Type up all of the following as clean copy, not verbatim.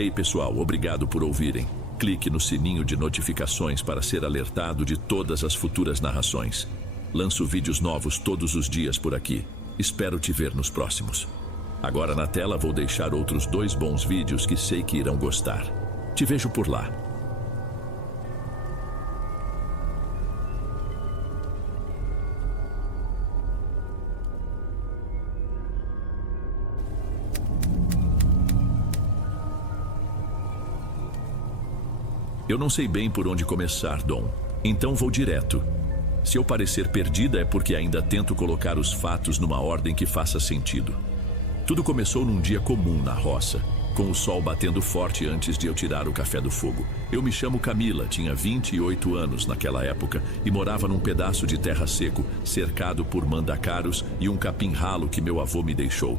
Ei pessoal, obrigado por ouvirem. Clique no sininho de notificações para ser alertado de todas as futuras narrações. Lanço vídeos novos todos os dias por aqui. Espero te ver nos próximos. Agora na tela vou deixar outros 2 bons vídeos que sei que irão gostar. Te vejo por lá. Eu não sei bem por onde começar, Dom. Então vou direto. Se eu parecer perdida é porque ainda tento colocar os fatos numa ordem que faça sentido. Tudo começou num dia comum na roça, com o sol batendo forte antes de eu tirar o café do fogo. Eu me chamo Camila, tinha 28 anos naquela época e morava num pedaço de terra seco, cercado por mandacaros e um capim ralo que meu avô me deixou.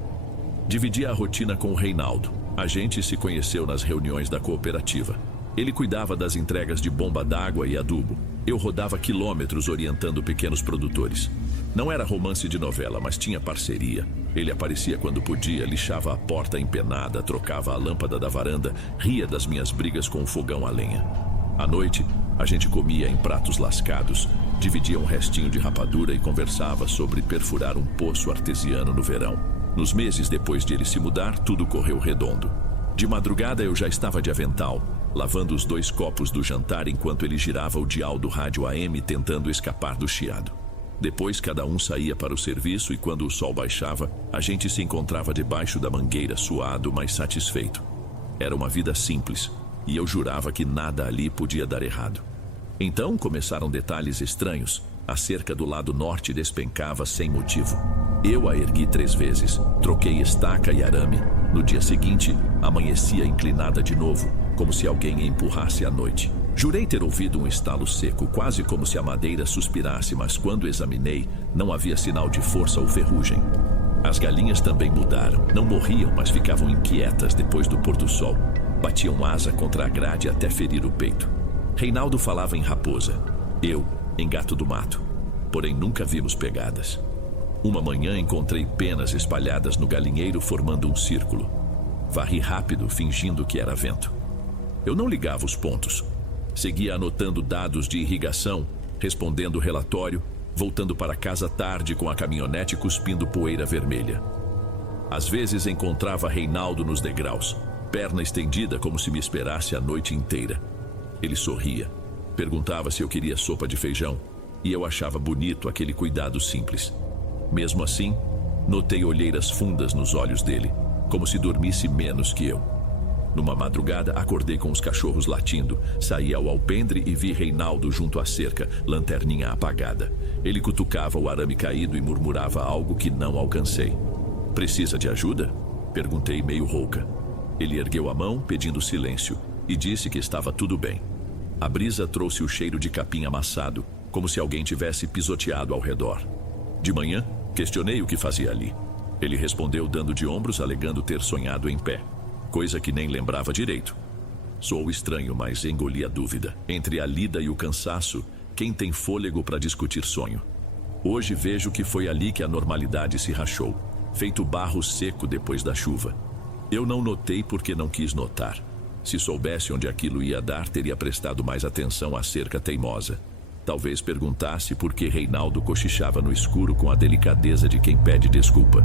Dividia a rotina com o Reinaldo. A gente se conheceu nas reuniões da cooperativa. Ele cuidava das entregas de bomba d'água e adubo. Eu rodava quilômetros orientando pequenos produtores. Não era romance de novela, mas tinha parceria. Ele aparecia quando podia, lixava a porta empenada, trocava a lâmpada da varanda, ria das minhas brigas com o fogão a lenha. À noite, a gente comia em pratos lascados, dividia um restinho de rapadura e conversava sobre perfurar um poço artesiano no verão. Nos meses depois de ele se mudar, tudo correu redondo. De madrugada eu já estava de avental, lavando os 2 copos do jantar enquanto ele girava o dial do rádio AM tentando escapar do chiado. Depois cada um saía para o serviço e quando o sol baixava, a gente se encontrava debaixo da mangueira suado, mas satisfeito. Era uma vida simples e eu jurava que nada ali podia dar errado. Então começaram detalhes estranhos. A cerca do lado norte despencava sem motivo. Eu a ergui 3 vezes, troquei estaca e arame. No dia seguinte, amanhecia inclinada de novo, como se alguém a empurrasse à noite. Jurei ter ouvido um estalo seco, quase como se a madeira suspirasse, mas quando examinei, não havia sinal de força ou ferrugem. As galinhas também mudaram. Não morriam, mas ficavam inquietas depois do pôr do sol. Batiam asa contra a grade até ferir o peito. Reinaldo falava em raposa, eu em gato do mato, porém nunca vimos pegadas. Uma manhã encontrei penas espalhadas no galinheiro formando um círculo. Varri rápido, fingindo que era vento. Eu não ligava os pontos. Seguia anotando dados de irrigação, respondendo o relatório, voltando para casa tarde com a caminhonete cuspindo poeira vermelha. Às vezes encontrava Reinaldo nos degraus, perna estendida como se me esperasse a noite inteira. Ele sorria, perguntava se eu queria sopa de feijão, e eu achava bonito aquele cuidado simples. Mesmo assim, notei olheiras fundas nos olhos dele, como se dormisse menos que eu. Numa madrugada, acordei com os cachorros latindo, saí ao alpendre e vi Reinaldo junto à cerca, lanterninha apagada. Ele cutucava o arame caído e murmurava algo que não alcancei. "Precisa de ajuda?" Perguntei meio rouca. Ele ergueu a mão, pedindo silêncio, e disse que estava tudo bem. A brisa trouxe o cheiro de capim amassado, como se alguém tivesse pisoteado ao redor. De manhã, questionei o que fazia ali. Ele respondeu dando de ombros, alegando ter sonhado em pé, coisa que nem lembrava direito. Soou estranho, mas engoli a dúvida. Entre a lida e o cansaço, quem tem fôlego para discutir sonho? Hoje vejo que foi ali que a normalidade se rachou, feito barro seco depois da chuva. Eu não notei porque não quis notar. Se soubesse onde aquilo ia dar, teria prestado mais atenção à cerca teimosa. Talvez perguntasse por que Reinaldo cochichava no escuro com a delicadeza de quem pede desculpa.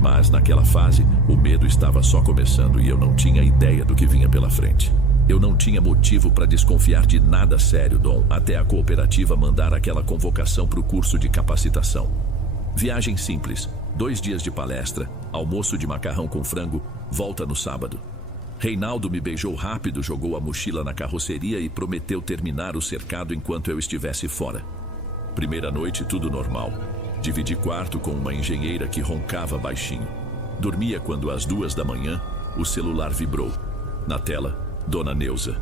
Mas naquela fase, o medo estava só começando e eu não tinha ideia do que vinha pela frente. Eu não tinha motivo para desconfiar de nada sério, Dom, até a cooperativa mandar aquela convocação para o curso de capacitação. Viagem simples, 2 dias de palestra, almoço de macarrão com frango, volta no sábado. Reinaldo me beijou rápido, jogou a mochila na carroceria e prometeu terminar o cercado enquanto eu estivesse fora. Primeira noite, tudo normal. Dividi quarto com uma engenheira que roncava baixinho. Dormia quando às 2 da manhã, o celular vibrou. Na tela, Dona Neuza.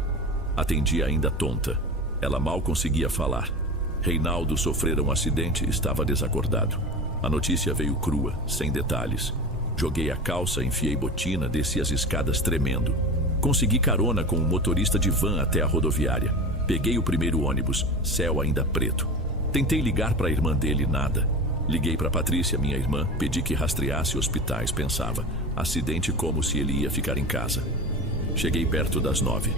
Atendi ainda tonta. Ela mal conseguia falar. Reinaldo sofrera um acidente e estava desacordado. A notícia veio crua, sem detalhes. Joguei a calça, enfiei botina, desci as escadas tremendo. Consegui carona com um motorista de van até a rodoviária. Peguei o primeiro ônibus, céu ainda preto. Tentei ligar para a irmã dele, nada. Liguei para Patrícia, minha irmã, pedi que rastreasse hospitais, pensava. Acidente como se ele ia ficar em casa. Cheguei perto das 9.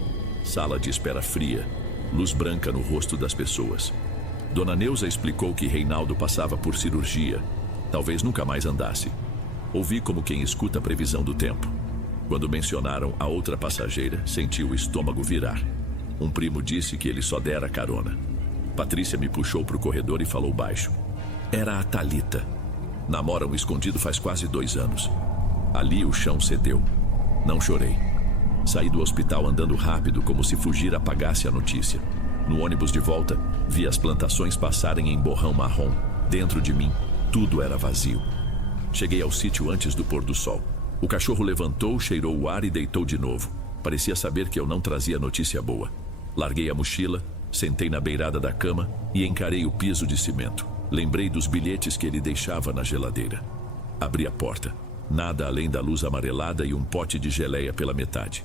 Sala de espera fria, luz branca no rosto das pessoas. Dona Neuza explicou que Reinaldo passava por cirurgia. Talvez nunca mais andasse. Ouvi como quem escuta a previsão do tempo. Quando mencionaram a outra passageira, senti o estômago virar. Um primo disse que ele só dera carona. Patrícia me puxou para o corredor e falou baixo. Era a Thalita. Namoram escondido faz quase 2 anos. Ali o chão cedeu. Não chorei. Saí do hospital andando rápido, como se fugir apagasse a notícia. No ônibus de volta, vi as plantações passarem em borrão marrom. Dentro de mim, tudo era vazio. Cheguei ao sítio antes do pôr do sol. O cachorro levantou, cheirou o ar e deitou de novo. Parecia saber que eu não trazia notícia boa. Larguei a mochila, sentei na beirada da cama e encarei o piso de cimento. Lembrei dos bilhetes que ele deixava na geladeira. Abri a porta. Nada além da luz amarelada e um pote de geleia pela metade.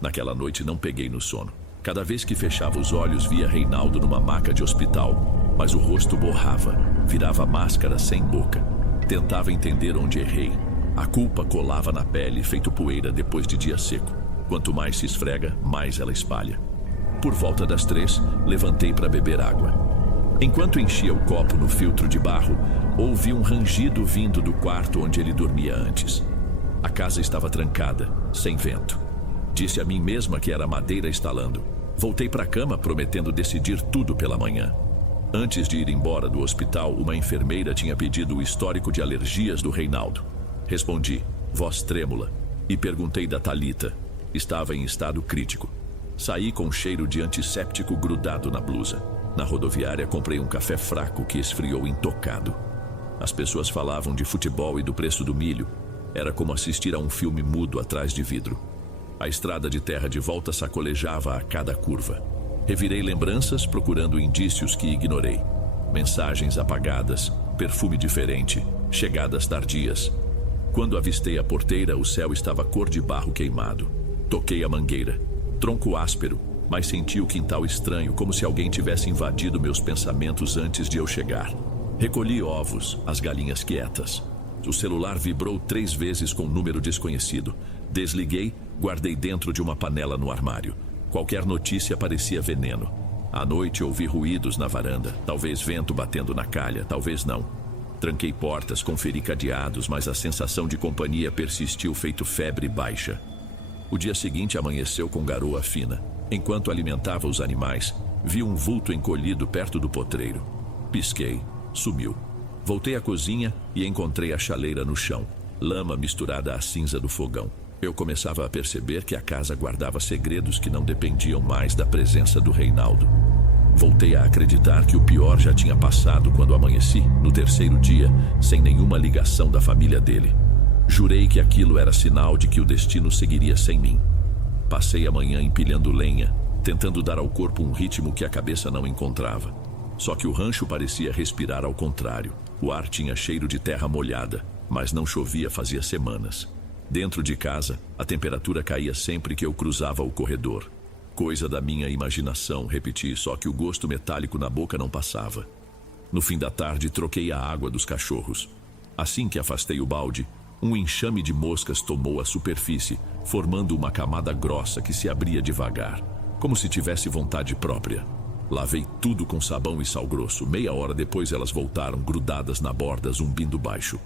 Naquela noite não peguei no sono. Cada vez que fechava os olhos via Reinaldo numa maca de hospital, mas o rosto borrava, virava máscara sem boca. Tentava entender onde errei. A culpa colava na pele, feito poeira depois de dia seco. Quanto mais se esfrega, mais ela espalha. Por volta das 3, levantei para beber água. Enquanto enchia o copo no filtro de barro, ouvi um rangido vindo do quarto onde ele dormia antes. A casa estava trancada, sem vento. Disse a mim mesma que era madeira estalando. Voltei para a cama prometendo decidir tudo pela manhã. Antes de ir embora do hospital, uma enfermeira tinha pedido o histórico de alergias do Reinaldo. Respondi, voz trêmula, e perguntei da Thalita. Estava em estado crítico. Saí com um cheiro de antisséptico grudado na blusa. Na rodoviária comprei um café fraco que esfriou intocado. As pessoas falavam de futebol e do preço do milho. Era como assistir a um filme mudo atrás de vidro. A estrada de terra de volta sacolejava a cada curva. Revirei lembranças procurando indícios que ignorei. Mensagens apagadas, perfume diferente, chegadas tardias. Quando avistei a porteira, o céu estava cor de barro queimado. Toquei a mangueira. Tronco áspero, mas senti o quintal estranho, como se alguém tivesse invadido meus pensamentos antes de eu chegar. Recolhi ovos, as galinhas quietas. O celular vibrou 3 vezes com número desconhecido. Desliguei, guardei dentro de uma panela no armário. Qualquer notícia parecia veneno. À noite ouvi ruídos na varanda, talvez vento batendo na calha, talvez não. Tranquei portas, conferi cadeados, mas a sensação de companhia persistiu feito febre baixa. O dia seguinte amanheceu com garoa fina. Enquanto alimentava os animais, vi um vulto encolhido perto do potreiro. Pisquei, sumiu. Voltei à cozinha e encontrei a chaleira no chão, lama misturada à cinza do fogão. Eu começava a perceber que a casa guardava segredos que não dependiam mais da presença do Reinaldo. Voltei a acreditar que o pior já tinha passado quando amanheci, no 3º dia, sem nenhuma ligação da família dele. Jurei que aquilo era sinal de que o destino seguiria sem mim. Passei a manhã empilhando lenha, tentando dar ao corpo um ritmo que a cabeça não encontrava. Só que o rancho parecia respirar ao contrário. O ar tinha cheiro de terra molhada, mas não chovia fazia semanas. Dentro de casa, a temperatura caía sempre que eu cruzava o corredor. Coisa da minha imaginação, repeti, só que o gosto metálico na boca não passava. No fim da tarde, troquei a água dos cachorros. Assim que afastei o balde, um enxame de moscas tomou a superfície, formando uma camada grossa que se abria devagar, como se tivesse vontade própria. Lavei tudo com sabão e sal grosso. Meia hora depois elas voltaram, grudadas na borda, zumbindo baixo.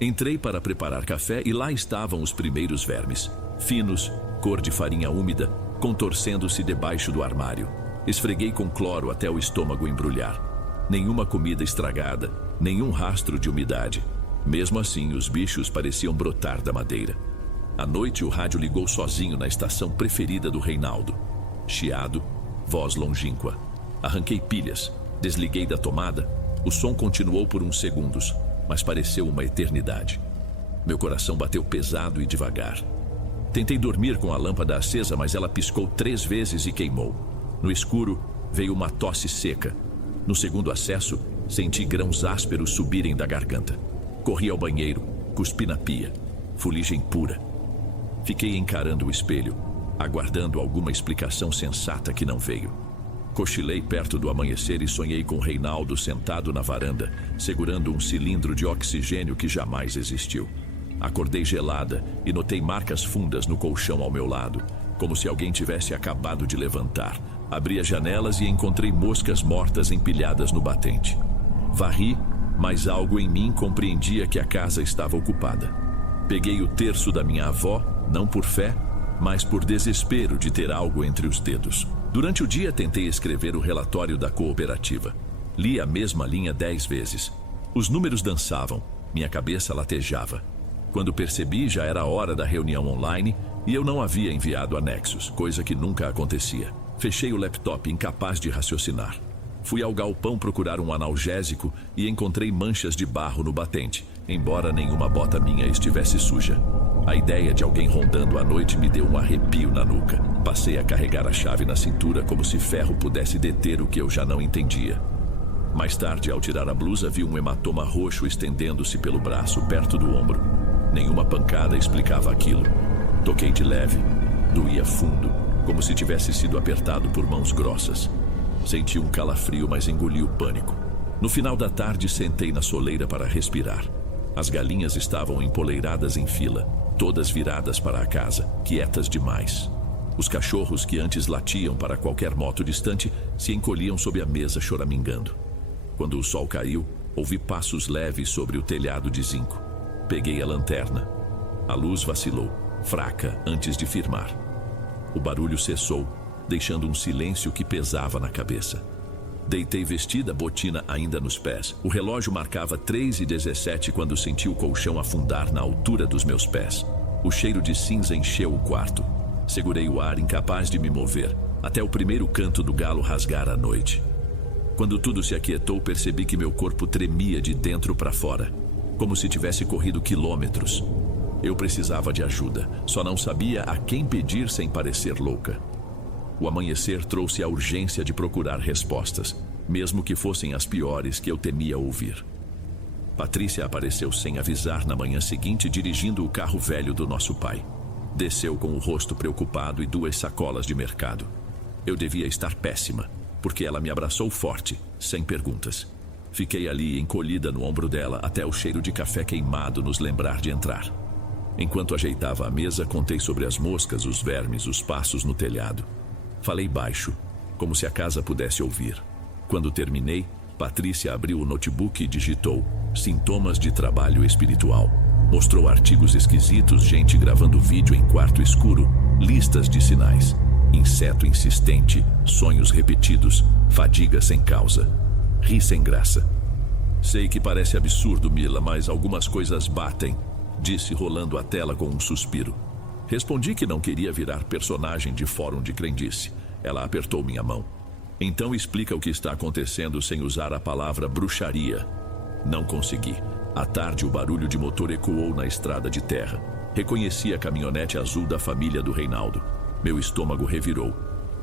Entrei para preparar café e lá estavam os primeiros vermes, finos, cor de farinha úmida, contorcendo-se debaixo do armário. Esfreguei com cloro até o estômago embrulhar. Nenhuma comida estragada, nenhum rastro de umidade. Mesmo assim, os bichos pareciam brotar da madeira. À noite, o rádio ligou sozinho na estação preferida do Reinaldo. Chiado, voz longínqua. Arranquei pilhas, desliguei da tomada. O som continuou por uns segundos, mas pareceu uma eternidade. Meu coração bateu pesado e devagar. Tentei dormir com a lâmpada acesa, mas ela piscou 3 vezes e queimou. No escuro, veio uma tosse seca. No segundo acesso, senti grãos ásperos subirem da garganta. Corri ao banheiro, cuspi na pia. Fuligem pura. Fiquei encarando o espelho, aguardando alguma explicação sensata que não veio. Cochilei perto do amanhecer e sonhei com Reinaldo sentado na varanda, segurando um cilindro de oxigênio que jamais existiu. Acordei gelada e notei marcas fundas no colchão ao meu lado. como se alguém tivesse acabado de levantar. Abri as janelas e encontrei moscas mortas empilhadas no batente. Varri, mas algo em mim compreendia que a casa estava ocupada. Peguei o terço da minha avó, não por fé, mas por desespero de ter algo entre os dedos. Durante o dia tentei escrever o relatório da cooperativa. Li a mesma linha 10 vezes. Os números dançavam, minha cabeça latejava. Quando percebi, já era a hora da reunião online e eu não havia enviado anexos, coisa que nunca acontecia. Fechei o laptop, incapaz de raciocinar. Fui ao galpão procurar um analgésico e encontrei manchas de barro no batente, embora nenhuma bota minha estivesse suja. A ideia de alguém rondando à noite me deu um arrepio na nuca. Passei a carregar a chave na cintura como se ferro pudesse deter o que eu já não entendia. Mais tarde, ao tirar a blusa, vi um hematoma roxo estendendo-se pelo braço, perto do ombro. Nenhuma pancada explicava aquilo. Toquei de leve. Doía fundo, como se tivesse sido apertado por mãos grossas. Senti um calafrio, mas engoli o pânico. No final da tarde, sentei na soleira para respirar. As galinhas estavam empoleiradas em fila, todas viradas para a casa, quietas demais. Os cachorros, que antes latiam para qualquer moto distante, se encolhiam sob a mesa choramingando. Quando o sol caiu, ouvi passos leves sobre o telhado de zinco. Peguei a lanterna. A luz vacilou, fraca, antes de firmar. O barulho cessou, deixando um silêncio que pesava na cabeça. Deitei vestida, botina ainda nos pés. O relógio marcava 3h17 quando senti o colchão afundar na altura dos meus pés. O cheiro de cinza encheu o quarto. Segurei o ar, incapaz de me mover, até o primeiro canto do galo rasgar a noite. Quando tudo se aquietou, percebi que meu corpo tremia de dentro para fora, como se tivesse corrido quilômetros. Eu precisava de ajuda, só não sabia a quem pedir sem parecer louca. O amanhecer trouxe a urgência de procurar respostas, mesmo que fossem as piores que eu temia ouvir. Patrícia apareceu sem avisar na manhã seguinte, dirigindo o carro velho do nosso pai. Desceu com o rosto preocupado e 2 sacolas de mercado. Eu devia estar péssima, porque ela me abraçou forte, sem perguntas. Fiquei ali, encolhida no ombro dela, até o cheiro de café queimado nos lembrar de entrar. Enquanto ajeitava a mesa, contei sobre as moscas, os vermes, os passos no telhado. Falei baixo, como se a casa pudesse ouvir. Quando terminei, Patrícia abriu o notebook e digitou: sintomas de trabalho espiritual. Mostrou artigos esquisitos, gente gravando vídeo em quarto escuro, listas de sinais. Inseto insistente, sonhos repetidos, fadiga sem causa. Ri sem graça. Sei que parece absurdo, Mila, mas algumas coisas batem, disse rolando a tela com um suspiro. Respondi que não queria virar personagem de fórum de crendice. Ela apertou minha mão. Então explica o que está acontecendo sem usar a palavra bruxaria. Não consegui. À tarde, o barulho de motor ecoou na estrada de terra. Reconheci a caminhonete azul da família do Reinaldo. Meu estômago revirou.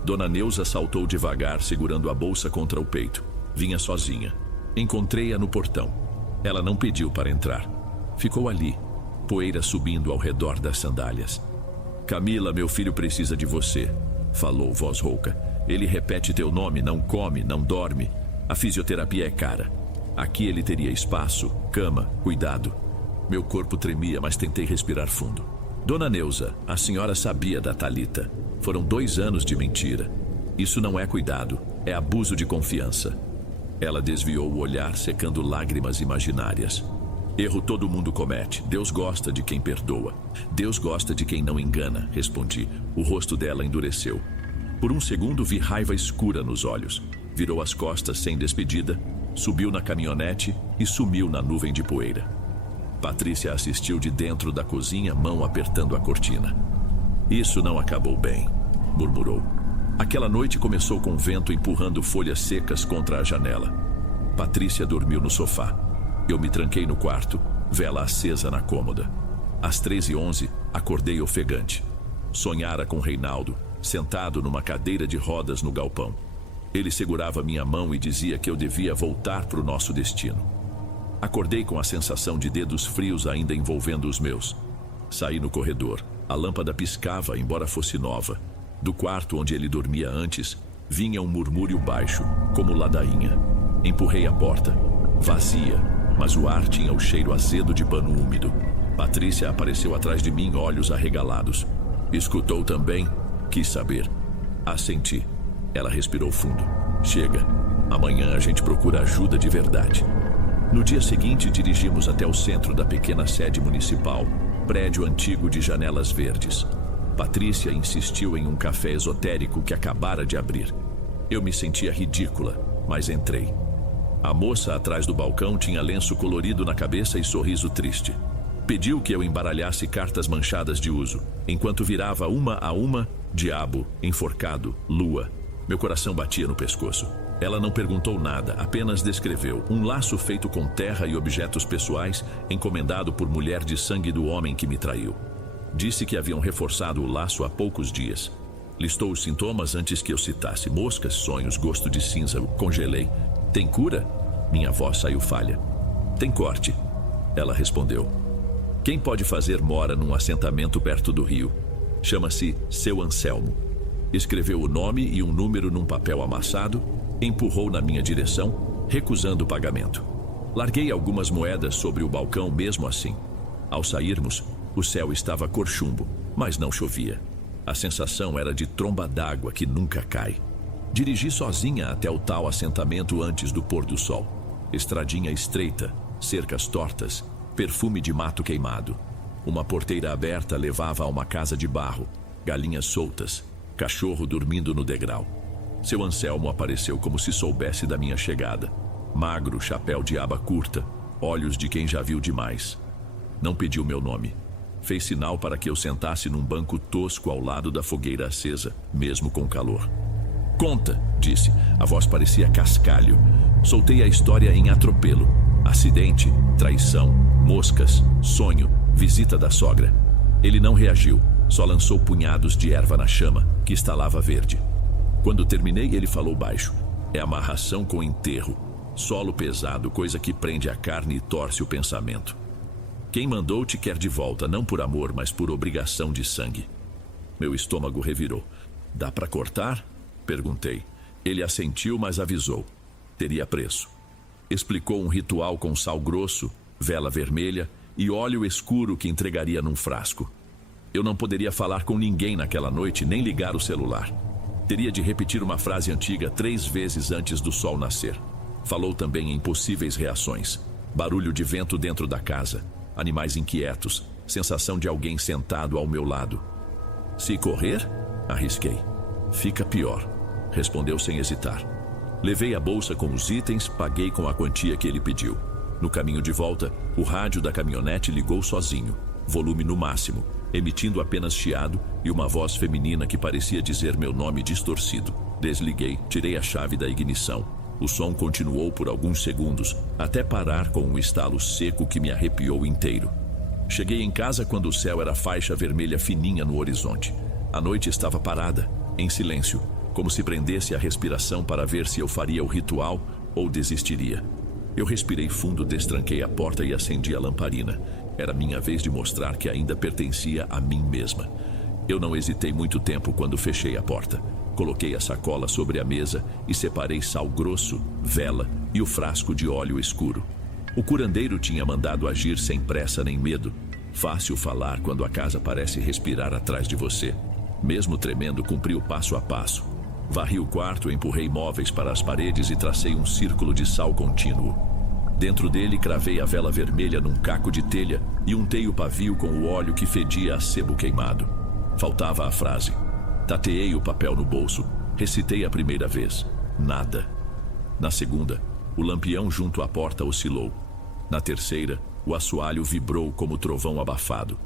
Dona Neuza saltou devagar, segurando a bolsa contra o peito. Vinha sozinha. Encontrei-a no portão. Ela não pediu para entrar. Ficou ali, poeira subindo ao redor das sandálias. Camila, meu filho precisa de você, falou voz rouca. Ele repete teu nome, não come, não dorme. A fisioterapia é cara. Aqui ele teria espaço, cama, cuidado. Meu corpo tremia, mas tentei respirar fundo. Dona Neuza, a senhora sabia da Thalita. Foram 2 anos de mentira. Isso não é cuidado, é abuso de confiança. Ela desviou o olhar, secando lágrimas imaginárias. Erro todo mundo comete. Deus gosta de quem perdoa. Deus gosta de quem não engana, respondi. O rosto dela endureceu. Por um segundo vi raiva escura nos olhos. Virou as costas sem despedida, subiu na caminhonete e sumiu na nuvem de poeira. Patrícia assistiu de dentro da cozinha, mão apertando a cortina. Isso não acabou bem, murmurou. Aquela noite começou com vento empurrando folhas secas contra a janela. Patrícia dormiu no sofá. Eu me tranquei no quarto, vela acesa na cômoda. Às 3h11, acordei ofegante. Sonhara com Reinaldo, sentado numa cadeira de rodas no galpão. Ele segurava minha mão e dizia que eu devia voltar para o nosso destino. Acordei com a sensação de dedos frios ainda envolvendo os meus. Saí no corredor. A lâmpada piscava, embora fosse nova. Do quarto onde ele dormia antes, vinha um murmúrio baixo, como ladainha. Empurrei a porta. Vazia, mas o ar tinha o cheiro azedo de pano úmido. Patrícia apareceu atrás de mim, olhos arregalados. Escutou também? Quis saber. Assenti. Ela respirou fundo. Chega. Amanhã a gente procura ajuda de verdade. No dia seguinte, dirigimos até o centro da pequena sede municipal, prédio antigo de janelas verdes. Patrícia insistiu em um café esotérico que acabara de abrir. Eu me sentia ridícula, mas entrei. A moça atrás do balcão tinha lenço colorido na cabeça e sorriso triste. Pediu que eu embaralhasse cartas manchadas de uso, enquanto virava uma a uma: diabo, enforcado, lua. Meu coração batia no pescoço. Ela não perguntou nada, apenas descreveu um laço feito com terra e objetos pessoais, encomendado por mulher de sangue do homem que me traiu. Disse que haviam reforçado o laço há poucos dias. Listou os sintomas antes que eu citasse: moscas, sonhos, gosto de cinza. Congelei. Tem cura? Minha voz saiu falha. Tem corte. Ela respondeu. Quem pode fazer mora num assentamento perto do rio. Chama-se Seu Anselmo. Escreveu o nome e um número num papel amassado, empurrou na minha direção, recusando o pagamento. Larguei algumas moedas sobre o balcão mesmo assim. Ao sairmos, o céu estava cor chumbo, mas não chovia. A sensação era de tromba d'água que nunca cai. Dirigi sozinha até o tal assentamento antes do pôr do sol. Estradinha estreita, cercas tortas, perfume de mato queimado. Uma porteira aberta levava a uma casa de barro, galinhas soltas, cachorro dormindo no degrau. Seu Anselmo apareceu como se soubesse da minha chegada. Magro, chapéu de aba curta, olhos de quem já viu demais. Não pediu meu nome. Fez sinal para que eu sentasse num banco tosco ao lado da fogueira acesa, mesmo com calor. Conta, disse. A voz parecia cascalho. Soltei a história em atropelo. Acidente, traição, moscas, sonho, visita da sogra. Ele não reagiu, só lançou punhados de erva na chama, que estalava verde. Quando terminei, ele falou baixo. É amarração com enterro. Solo pesado, coisa que prende a carne e torce o pensamento. Quem mandou te quer de volta, não por amor, mas por obrigação de sangue. Meu estômago revirou. Dá para cortar? Perguntei. Ele assentiu, mas avisou. Teria preço. Explicou um ritual com sal grosso, vela vermelha e óleo escuro que entregaria num frasco. Eu não poderia falar com ninguém naquela noite, nem ligar o celular. Teria de repetir uma frase antiga 3 vezes antes do sol nascer. Falou também em possíveis reações. Barulho de vento dentro da casa, animais inquietos, sensação de alguém sentado ao meu lado. Se correr? Arrisquei. Fica pior, respondeu sem hesitar. Levei a bolsa com os itens, paguei com a quantia que ele pediu. No caminho de volta, o rádio da caminhonete ligou sozinho, volume no máximo, emitindo apenas chiado e uma voz feminina que parecia dizer meu nome distorcido. Desliguei, tirei a chave da ignição. O som continuou por alguns segundos, até parar com um estalo seco que me arrepiou inteiro. Cheguei em casa quando o céu era faixa vermelha fininha no horizonte. A noite estava parada, em silêncio, como se prendesse a respiração para ver se eu faria o ritual ou desistiria. Eu respirei fundo, destranquei a porta e acendi a lamparina. Era minha vez de mostrar que ainda pertencia a mim mesma. Eu não hesitei muito tempo quando fechei a porta. Coloquei a sacola sobre a mesa e separei sal grosso, vela e o frasco de óleo escuro. O curandeiro tinha mandado agir sem pressa nem medo. Fácil falar quando a casa parece respirar atrás de você. Mesmo tremendo, cumpri o passo a passo. Varri o quarto, empurrei móveis para as paredes e tracei um círculo de sal contínuo. Dentro dele, cravei a vela vermelha num caco de telha e untei o pavio com o óleo que fedia a sebo queimado. Faltava a frase. Tateei o papel no bolso, recitei a primeira vez. Nada. Na segunda, o lampião junto à porta oscilou. Na terceira, o assoalho vibrou como trovão abafado.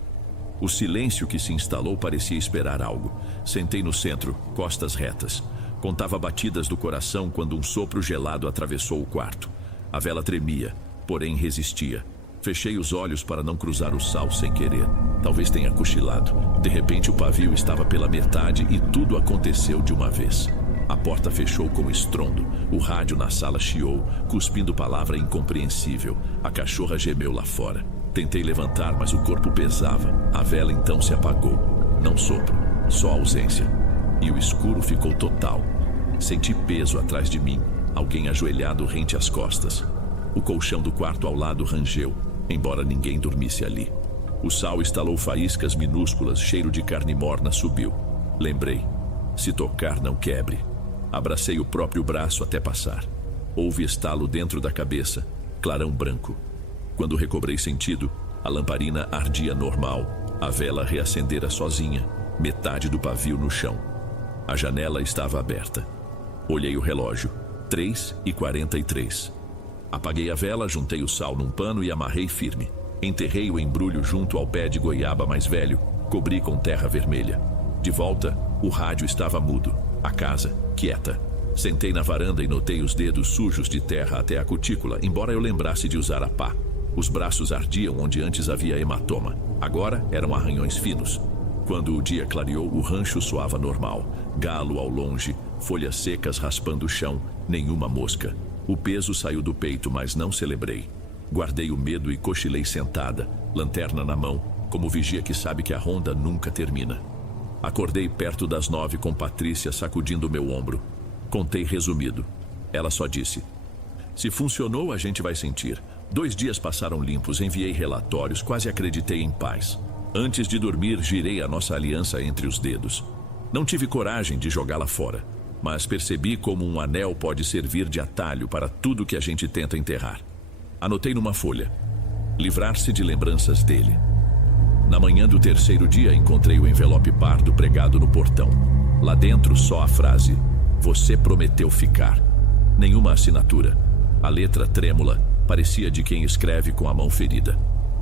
O silêncio que se instalou parecia esperar algo. Sentei no centro, costas retas. Contava batidas do coração quando um sopro gelado atravessou o quarto. A vela tremia, porém resistia. Fechei os olhos para não cruzar o sal sem querer. Talvez tenha cochilado. De repente o pavio estava pela metade e tudo aconteceu de uma vez. A porta fechou com estrondo. O rádio na sala chiou, cuspindo palavra incompreensível. A cachorra gemeu lá fora. Tentei levantar, mas o corpo pesava. A vela então se apagou. Não sopro, só ausência. E o escuro ficou total. Senti peso atrás de mim, alguém ajoelhado rente às costas. O colchão do quarto ao lado rangeu, embora ninguém dormisse ali. O sal estalou faíscas minúsculas, cheiro de carne morna subiu. Lembrei. Se tocar, não quebre. Abracei o próprio braço até passar. Houve estalo dentro da cabeça, clarão branco. Quando recobrei sentido, a lamparina ardia normal, a vela reacendera sozinha, metade do pavio no chão. A janela estava aberta. Olhei o relógio, 3h43. Apaguei a vela, juntei o sal num pano e amarrei firme. Enterrei o embrulho junto ao pé de goiaba mais velho, cobri com terra vermelha. De volta, o rádio estava mudo, a casa quieta. Sentei na varanda e notei os dedos sujos de terra até a cutícula, embora eu lembrasse de usar a pá. Os braços ardiam onde antes havia hematoma. Agora eram arranhões finos. Quando o dia clareou, o rancho soava normal. Galo ao longe, folhas secas raspando o chão, nenhuma mosca. O peso saiu do peito, mas não celebrei. Guardei o medo e cochilei sentada, lanterna na mão, como vigia que sabe que a ronda nunca termina. Acordei perto das 9 com Patrícia sacudindo meu ombro. Contei resumido. Ela só disse: se funcionou, a gente vai sentir. 2 dias passaram limpos, enviei relatórios, quase acreditei em paz. Antes de dormir, girei a nossa aliança entre os dedos. Não tive coragem de jogá-la fora, mas percebi como um anel pode servir de atalho para tudo que a gente tenta enterrar. Anotei numa folha: livrar-se de lembranças dele. Na manhã do 3º dia, encontrei o envelope pardo pregado no portão. Lá dentro, só a frase: você prometeu ficar. Nenhuma assinatura. A letra trêmula parecia de quem escreve com a mão ferida.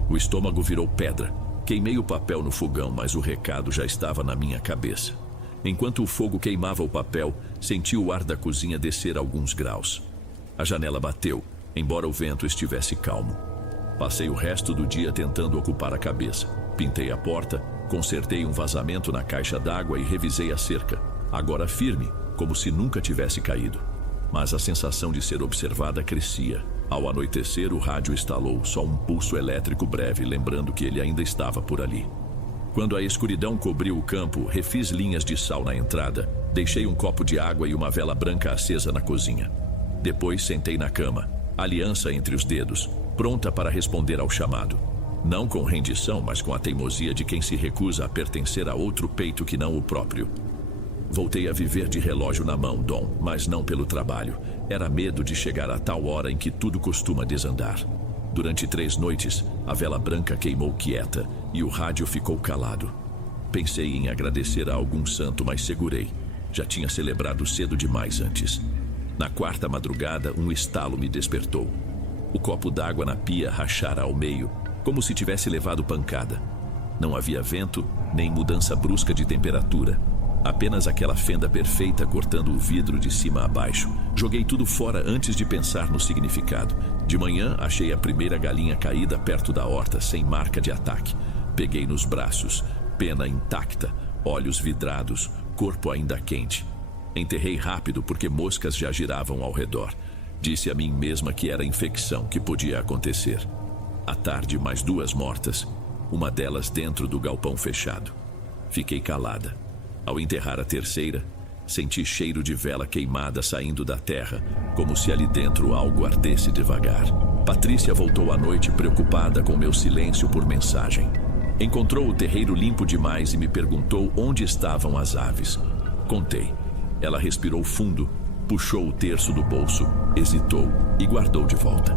O estômago virou pedra. Queimei o papel no fogão, mas o recado já estava na minha cabeça. Enquanto o fogo queimava o papel, senti o ar da cozinha descer alguns graus. A janela bateu, embora o vento estivesse calmo. Passei o resto do dia tentando ocupar a cabeça. Pintei a porta, consertei um vazamento na caixa d'água e revisei a cerca, agora firme, como se nunca tivesse caído. Mas a sensação de ser observada crescia. Ao anoitecer, o rádio estalou, só um pulso elétrico breve, lembrando que ele ainda estava por ali. Quando a escuridão cobriu o campo, refiz linhas de sal na entrada, deixei um copo de água e uma vela branca acesa na cozinha. Depois sentei na cama, aliança entre os dedos, pronta para responder ao chamado. Não com rendição, mas com a teimosia de quem se recusa a pertencer a outro peito que não o próprio. Voltei a viver de relógio na mão, Dom, mas não pelo trabalho. Era medo de chegar a tal hora em que tudo costuma desandar. Durante 3 noites, a vela branca queimou quieta e o rádio ficou calado. Pensei em agradecer a algum santo, mas segurei. Já tinha celebrado cedo demais antes. Na 4ª madrugada, um estalo me despertou. O copo d'água na pia rachara ao meio, como se tivesse levado pancada. Não havia vento, nem mudança brusca de temperatura. Apenas aquela fenda perfeita cortando o vidro de cima a baixo. Joguei tudo fora antes de pensar no significado. De manhã, achei a primeira galinha caída perto da horta, sem marca de ataque. Peguei nos braços, pena intacta, olhos vidrados, corpo ainda quente. Enterrei rápido porque moscas já giravam ao redor. Disse a mim mesma que era infecção que podia acontecer. À tarde, mais 2 mortas, uma delas dentro do galpão fechado. Fiquei calada. Ao enterrar a terceira, senti cheiro de vela queimada saindo da terra, como se ali dentro algo ardesse devagar. Patrícia voltou à noite preocupada com meu silêncio por mensagem. Encontrou o terreiro limpo demais e me perguntou onde estavam as aves. Contei. Ela respirou fundo, puxou o terço do bolso, hesitou e guardou de volta.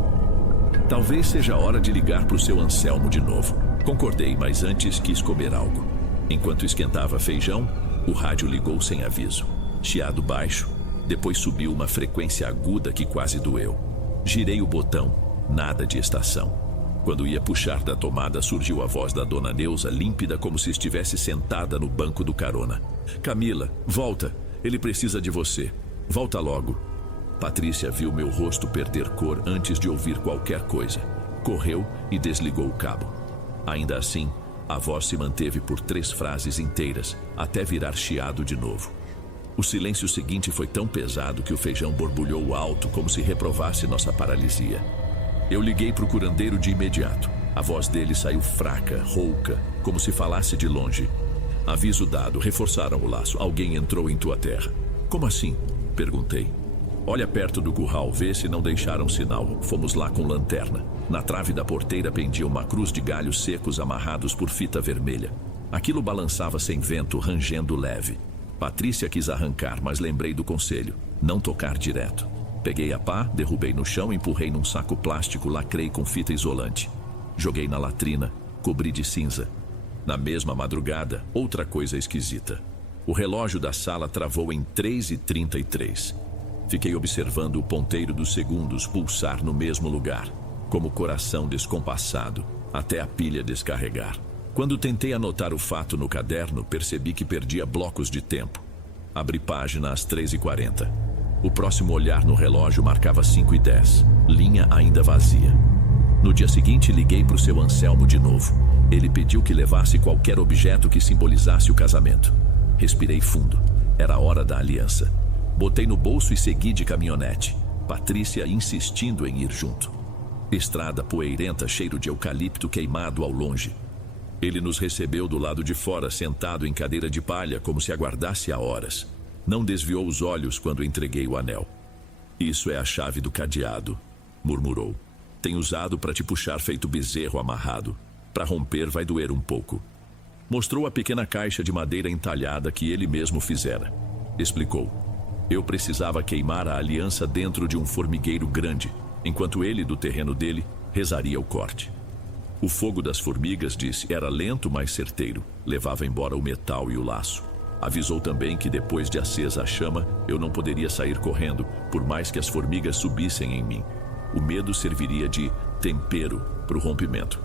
Talvez seja a hora de ligar para o seu Anselmo de novo. Concordei, mas antes quis comer algo. Enquanto esquentava feijão, o rádio ligou sem aviso. Chiado baixo, depois subiu uma frequência aguda que quase doeu. Girei o botão, nada de estação. Quando ia puxar da tomada, surgiu a voz da dona Neuza, límpida como se estivesse sentada no banco do carona. Camila, volta, ele precisa de você. Volta logo. Patrícia viu meu rosto perder cor antes de ouvir qualquer coisa. Correu e desligou o cabo. Ainda assim, a voz se manteve por 3 frases inteiras, até virar chiado de novo. O silêncio seguinte foi tão pesado que o feijão borbulhou alto, como se reprovasse nossa paralisia. Eu liguei para o curandeiro de imediato. A voz dele saiu fraca, rouca, como se falasse de longe. Aviso dado, reforçaram o laço. Alguém entrou em tua terra. Como assim? Perguntei. Olha perto do curral, vê se não deixaram sinal. Fomos lá com lanterna. Na trave da porteira pendia uma cruz de galhos secos amarrados por fita vermelha. Aquilo balançava sem vento, rangendo leve. Patrícia quis arrancar, mas lembrei do conselho: não tocar direto. Peguei a pá, derrubei no chão, empurrei num saco plástico, lacrei com fita isolante. Joguei na latrina, cobri de cinza. Na mesma madrugada, outra coisa esquisita. O relógio da sala travou em 3h33. Fiquei observando o ponteiro dos segundos pulsar no mesmo lugar, como coração descompassado, até a pilha descarregar. Quando tentei anotar o fato no caderno, percebi que perdia blocos de tempo. Abri página às 3h40. O próximo olhar no relógio marcava 5h10. Linha ainda vazia. No dia seguinte, liguei para o seu Anselmo de novo. Ele pediu que levasse qualquer objeto que simbolizasse o casamento. Respirei fundo. Era a hora da aliança. Botei no bolso e segui de caminhonete. Patrícia insistindo em ir junto. Estrada poeirenta, cheiro de eucalipto queimado ao longe. Ele nos recebeu do lado de fora, sentado em cadeira de palha, como se aguardasse há horas. Não desviou os olhos quando entreguei o anel. Isso é a chave do cadeado, murmurou. Tenho usado para te puxar feito bezerro amarrado. Para romper vai doer um pouco. Mostrou a pequena caixa de madeira entalhada que ele mesmo fizera. Explicou. Eu precisava queimar a aliança dentro de um formigueiro grande, enquanto ele, do terreno dele, rezaria o corte. O fogo das formigas, disse, era lento, mas certeiro. Levava embora o metal e o laço. Avisou também que depois de acesa a chama, eu não poderia sair correndo, por mais que as formigas subissem em mim. O medo serviria de tempero para o rompimento.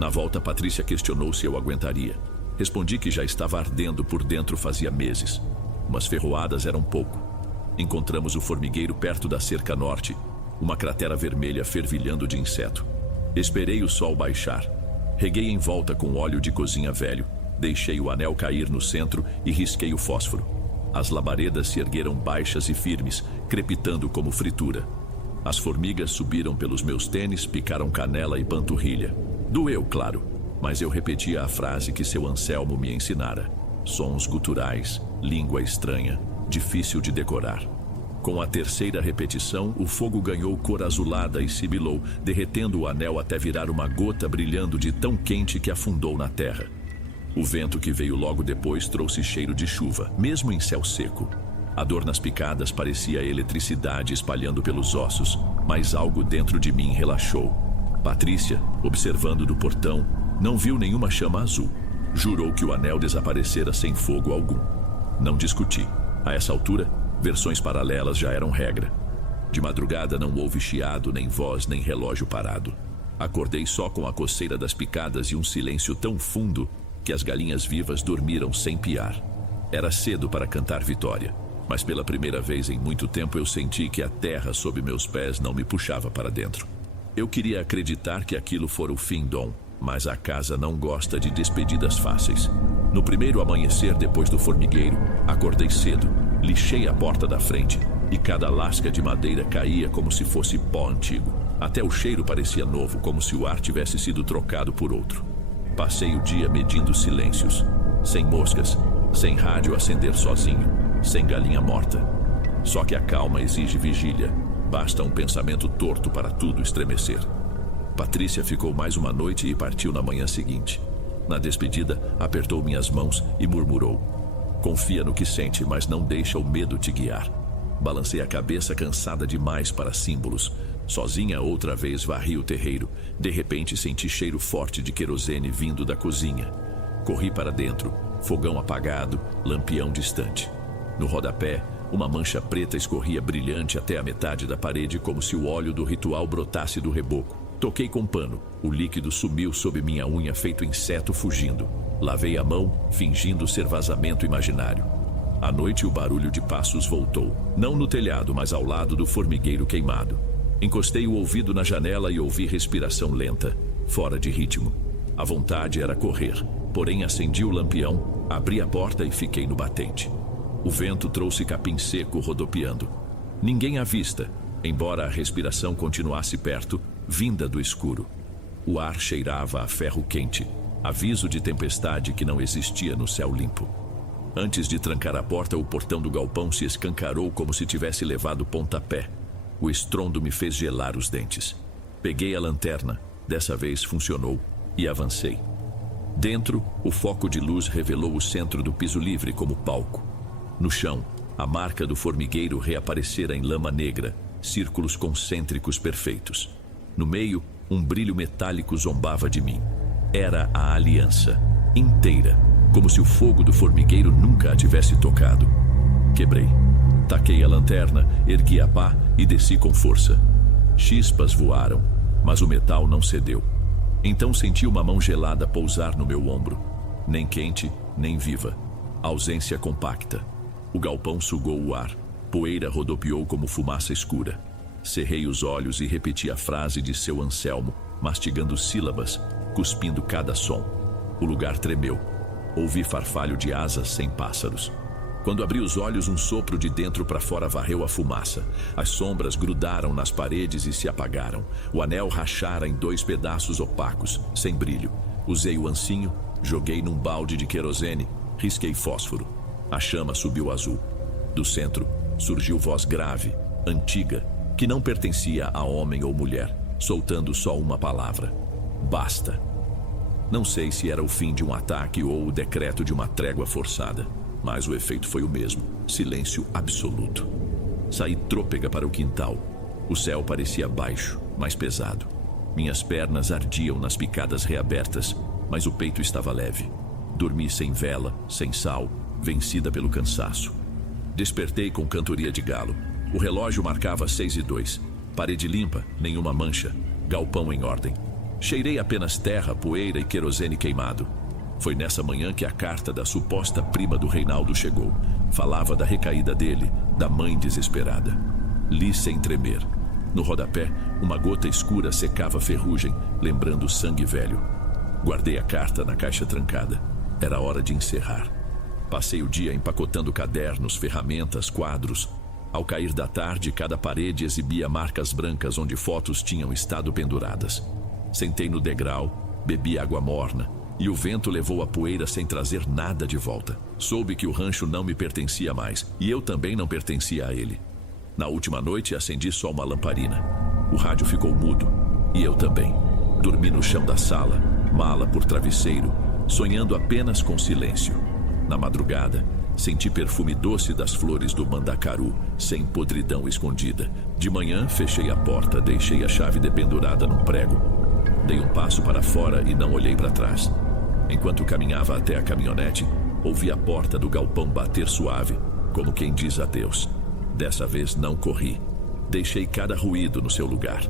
Na volta, Patrícia questionou se eu aguentaria. Respondi que já estava ardendo por dentro fazia meses. Umas ferroadas eram pouco. Encontramos o formigueiro perto da cerca norte, uma cratera vermelha fervilhando de inseto. Esperei o sol baixar. Reguei em volta com óleo de cozinha velho. Deixei o anel cair no centro e risquei o fósforo. As labaredas se ergueram baixas e firmes, crepitando como fritura. As formigas subiram pelos meus tênis, picaram canela e panturrilha. Doeu, claro, mas eu repetia a frase que seu Anselmo me ensinara. Sons guturais, língua estranha, difícil de decorar. Com a terceira repetição, o fogo ganhou cor azulada e sibilou, derretendo o anel até virar uma gota brilhando de tão quente que afundou na terra. O vento que veio logo depois trouxe cheiro de chuva, mesmo em céu seco. A dor nas picadas parecia eletricidade espalhando pelos ossos, mas algo dentro de mim relaxou. Patrícia, observando do portão, não viu nenhuma chama azul. Jurou que o anel desaparecera sem fogo algum. Não discuti. A essa altura, versões paralelas já eram regra. De madrugada não houve chiado, nem voz, nem relógio parado. Acordei só com a coceira das picadas e um silêncio tão fundo que as galinhas vivas dormiram sem piar. Era cedo para cantar vitória, mas pela primeira vez em muito tempo eu senti que a terra sob meus pés não me puxava para dentro. Eu queria acreditar que aquilo fora o fim, Dom, mas a casa não gosta de despedidas fáceis. No primeiro amanhecer depois do formigueiro, acordei cedo, lixei a porta da frente e cada lasca de madeira caía como se fosse pó antigo. Até o cheiro parecia novo, como se o ar tivesse sido trocado por outro. Passei o dia medindo silêncios, sem moscas, sem rádio a acender sozinho, sem galinha morta. Só que a calma exige vigília. Basta um pensamento torto para tudo estremecer. Patrícia ficou mais uma noite e partiu na manhã seguinte. Na despedida, apertou minhas mãos e murmurou: confia no que sente, mas não deixa o medo te guiar. Balancei a cabeça, cansada demais para símbolos. Sozinha outra vez varri o terreiro. De repente senti cheiro forte de querosene vindo da cozinha. Corri para dentro, fogão apagado, lampião distante. No rodapé, uma mancha preta escorria brilhante até a metade da parede, como se o óleo do ritual brotasse do reboco. Toquei com pano. O líquido sumiu sob minha unha feito inseto fugindo. Lavei a mão, fingindo ser vazamento imaginário. À noite o barulho de passos voltou. Não no telhado, mas ao lado do formigueiro queimado. Encostei o ouvido na janela e ouvi respiração lenta, fora de ritmo. A vontade era correr, porém acendi o lampião, abri a porta e fiquei no batente. O vento trouxe capim seco rodopiando. Ninguém à vista, embora a respiração continuasse perto, vinda do escuro. O ar cheirava a ferro quente, aviso de tempestade que não existia no céu limpo. Antes de trancar a porta, o portão do galpão se escancarou como se tivesse levado pontapé. O estrondo me fez gelar os dentes. Peguei a lanterna, dessa vez funcionou, e avancei. Dentro, o foco de luz revelou o centro do piso livre como palco. No chão, a marca do formigueiro reaparecera em lama negra, círculos concêntricos perfeitos. No meio, um brilho metálico zombava de mim. Era a aliança, inteira, como se o fogo do formigueiro nunca a tivesse tocado. Quebrei. Taquei a lanterna, ergui a pá e desci com força. Chispas voaram, mas o metal não cedeu. Então senti uma mão gelada pousar no meu ombro. Nem quente, nem viva. Ausência compacta. O galpão sugou o ar. Poeira rodopiou como fumaça escura. Cerrei os olhos e repeti a frase de seu Anselmo, mastigando sílabas, cuspindo cada som. O lugar tremeu. Ouvi farfalho de asas sem pássaros. Quando abri os olhos, um sopro de dentro para fora varreu a fumaça. As sombras grudaram nas paredes e se apagaram. O anel rachara em 2 pedaços opacos, sem brilho. Usei o ancinho, joguei num balde de querosene, risquei fósforo. A chama subiu azul. Do centro, surgiu voz grave, antiga, que não pertencia a homem ou mulher, soltando só uma palavra: basta. Não sei se era o fim de um ataque ou o decreto de uma trégua forçada, mas o efeito foi o mesmo: silêncio absoluto. Saí trôpega para o quintal. O céu parecia baixo, mais pesado. Minhas pernas ardiam nas picadas reabertas, mas o peito estava leve. Dormi sem vela, sem sal, vencida pelo cansaço. Despertei com cantoria de galo. O relógio marcava 6:02. Parede limpa, nenhuma mancha. Galpão em ordem. Cheirei apenas terra, poeira e querosene queimado. Foi nessa manhã que a carta da suposta prima do Reinaldo chegou. Falava da recaída dele, da mãe desesperada. Li sem tremer. No rodapé, uma gota escura secava a ferrugem, lembrando o sangue velho. Guardei a carta na caixa trancada. Era hora de encerrar. Passei o dia empacotando cadernos, ferramentas, quadros. Ao cair da tarde, cada parede exibia marcas brancas onde fotos tinham estado penduradas. Sentei no degrau, bebi água morna, e o vento levou a poeira sem trazer nada de volta. Soube que o rancho não me pertencia mais, e eu também não pertencia a ele. Na última noite, acendi só uma lamparina. O rádio ficou mudo, e eu também. Dormi no chão da sala, mala por travesseiro, sonhando apenas com silêncio. Na madrugada, senti perfume doce das flores do mandacaru, sem podridão escondida. De manhã, fechei a porta, deixei a chave dependurada num prego. Dei um passo para fora e não olhei para trás. Enquanto caminhava até a caminhonete, ouvi a porta do galpão bater suave, como quem diz adeus. Dessa vez não corri. Deixei cada ruído no seu lugar.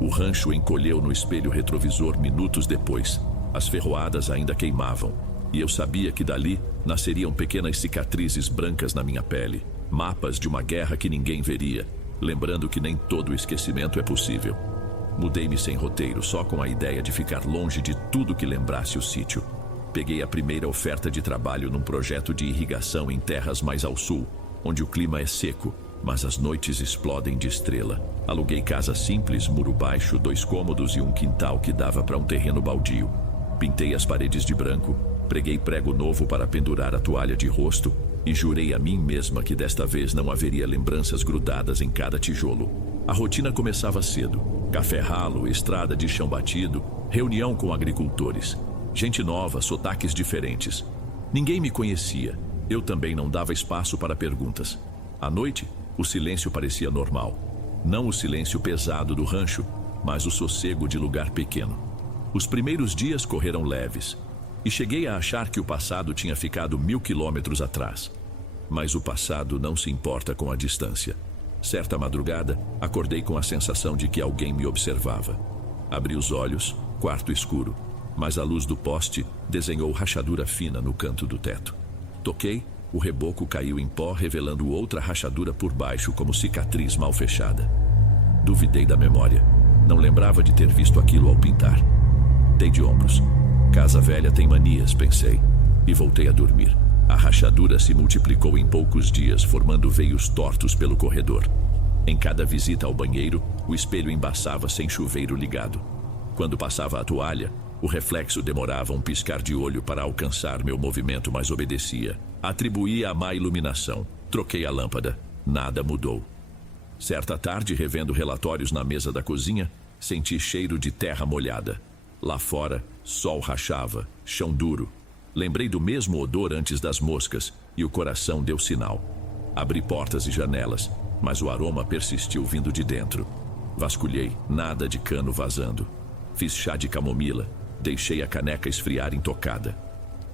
O rancho encolheu no espelho retrovisor minutos depois. As ferroadas ainda queimavam, e eu sabia que dali nasceriam pequenas cicatrizes brancas na minha pele, mapas de uma guerra que ninguém veria, lembrando que nem todo esquecimento é possível. Mudei-me sem roteiro, só com a ideia de ficar longe de tudo que lembrasse o sítio. Peguei a primeira oferta de trabalho num projeto de irrigação em terras mais ao sul, onde o clima é seco, mas as noites explodem de estrela. Aluguei casa simples, muro baixo, 2 cômodos e um quintal que dava para um terreno baldio. Pintei as paredes de branco, preguei prego novo para pendurar a toalha de rosto e jurei a mim mesma que desta vez não haveria lembranças grudadas em cada tijolo. A rotina começava cedo. Café ralo, estrada de chão batido, reunião com agricultores. Gente nova, sotaques diferentes. Ninguém me conhecia. Eu também não dava espaço para perguntas. À noite, o silêncio parecia normal. Não o silêncio pesado do rancho, mas o sossego de lugar pequeno. Os primeiros dias correram leves, e cheguei a achar que o passado tinha ficado 1000 quilômetros atrás. Mas o passado não se importa com a distância. Certa madrugada, acordei com a sensação de que alguém me observava. Abri os olhos, quarto escuro, mas a luz do poste desenhou rachadura fina no canto do teto. Toquei, o reboco caiu em pó, revelando outra rachadura por baixo como cicatriz mal fechada. Duvidei da memória. Não lembrava de ter visto aquilo ao pintar. Dei de ombros. Casa velha tem manias, pensei, e voltei a dormir. A rachadura se multiplicou em poucos dias, formando veios tortos pelo corredor. Em cada visita ao banheiro, o espelho embaçava sem chuveiro ligado. Quando passava a toalha, o reflexo demorava um piscar de olho para alcançar meu movimento, mas obedecia. Atribuía a má iluminação. Troquei a lâmpada. Nada mudou. Certa tarde, revendo relatórios na mesa da cozinha, senti cheiro de terra molhada. Lá fora, sol rachava, chão duro. Lembrei do mesmo odor antes das moscas e o coração deu sinal. Abri portas e janelas, mas o aroma persistiu vindo de dentro. Vasculhei, nada de cano vazando. Fiz chá de camomila, deixei a caneca esfriar intocada.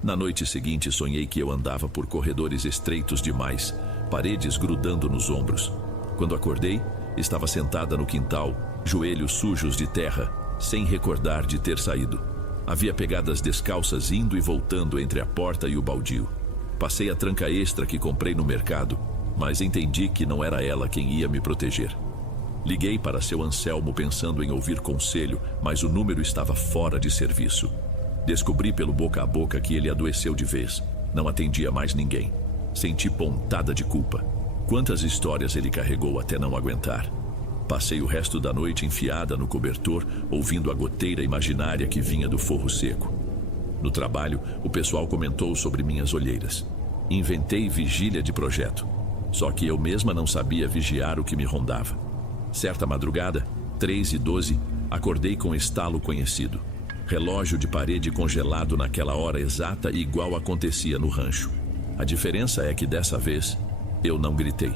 Na noite seguinte sonhei que eu andava por corredores estreitos demais, paredes grudando nos ombros. Quando acordei, estava sentada no quintal, joelhos sujos de terra, sem recordar de ter saído. Havia pegadas descalças indo e voltando entre a porta e o baldio. Passei a tranca extra que comprei no mercado, mas entendi que não era ela quem ia me proteger. Liguei para seu Anselmo pensando em ouvir conselho, mas o número estava fora de serviço. Descobri pelo boca a boca que ele adoeceu de vez. Não atendia mais ninguém. Senti pontada de culpa. Quantas histórias ele carregou até não aguentar. Passei o resto da noite enfiada no cobertor, ouvindo a goteira imaginária que vinha do forro seco. No trabalho, o pessoal comentou sobre minhas olheiras. Inventei vigília de projeto. Só que eu mesma não sabia vigiar o que me rondava. Certa madrugada, 3h12, acordei com estalo conhecido. Relógio de parede congelado naquela hora exata, igual acontecia no rancho. A diferença é que dessa vez, eu não gritei.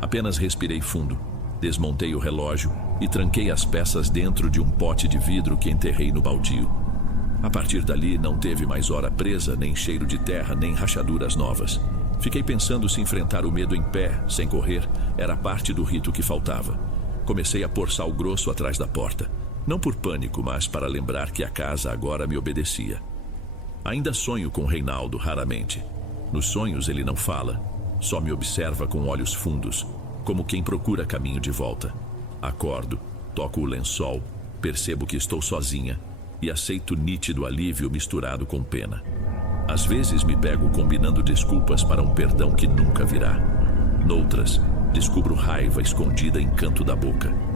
Apenas respirei fundo. Desmontei o relógio e tranquei as peças dentro de um pote de vidro que enterrei no baldio. A partir dali não teve mais hora presa, nem cheiro de terra, nem rachaduras novas. Fiquei pensando se enfrentar o medo em pé, sem correr, era parte do rito que faltava. Comecei a pôr sal grosso atrás da porta. Não por pânico, mas para lembrar que a casa agora me obedecia. Ainda sonho com Reinaldo raramente. Nos sonhos ele não fala, só me observa com olhos fundos, como quem procura caminho de volta. Acordo, toco o lençol, percebo que estou sozinha e aceito nítido alívio misturado com pena. Às vezes me pego combinando desculpas para um perdão que nunca virá. Noutras, descubro raiva escondida em canto da boca.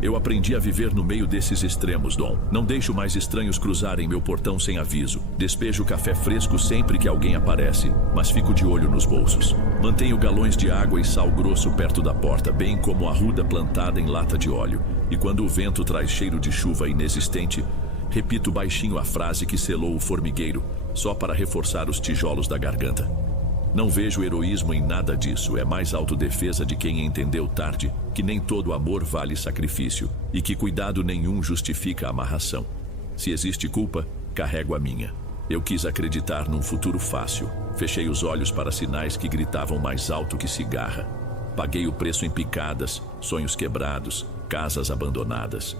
Eu aprendi a viver no meio desses extremos, Dom. Não deixo mais estranhos cruzarem meu portão sem aviso. Despejo café fresco sempre que alguém aparece, mas fico de olho nos bolsos. Mantenho galões de água e sal grosso perto da porta, bem como arruda plantada em lata de óleo. E quando o vento traz cheiro de chuva inexistente, repito baixinho a frase que selou o formigueiro, só para reforçar os tijolos da garganta. Não vejo heroísmo em nada disso, é mais autodefesa de quem entendeu tarde que nem todo amor vale sacrifício e que cuidado nenhum justifica a amarração. Se existe culpa, carrego a minha. Eu quis acreditar num futuro fácil, fechei os olhos para sinais que gritavam mais alto que cigarra. Paguei o preço em picadas, sonhos quebrados, casas abandonadas.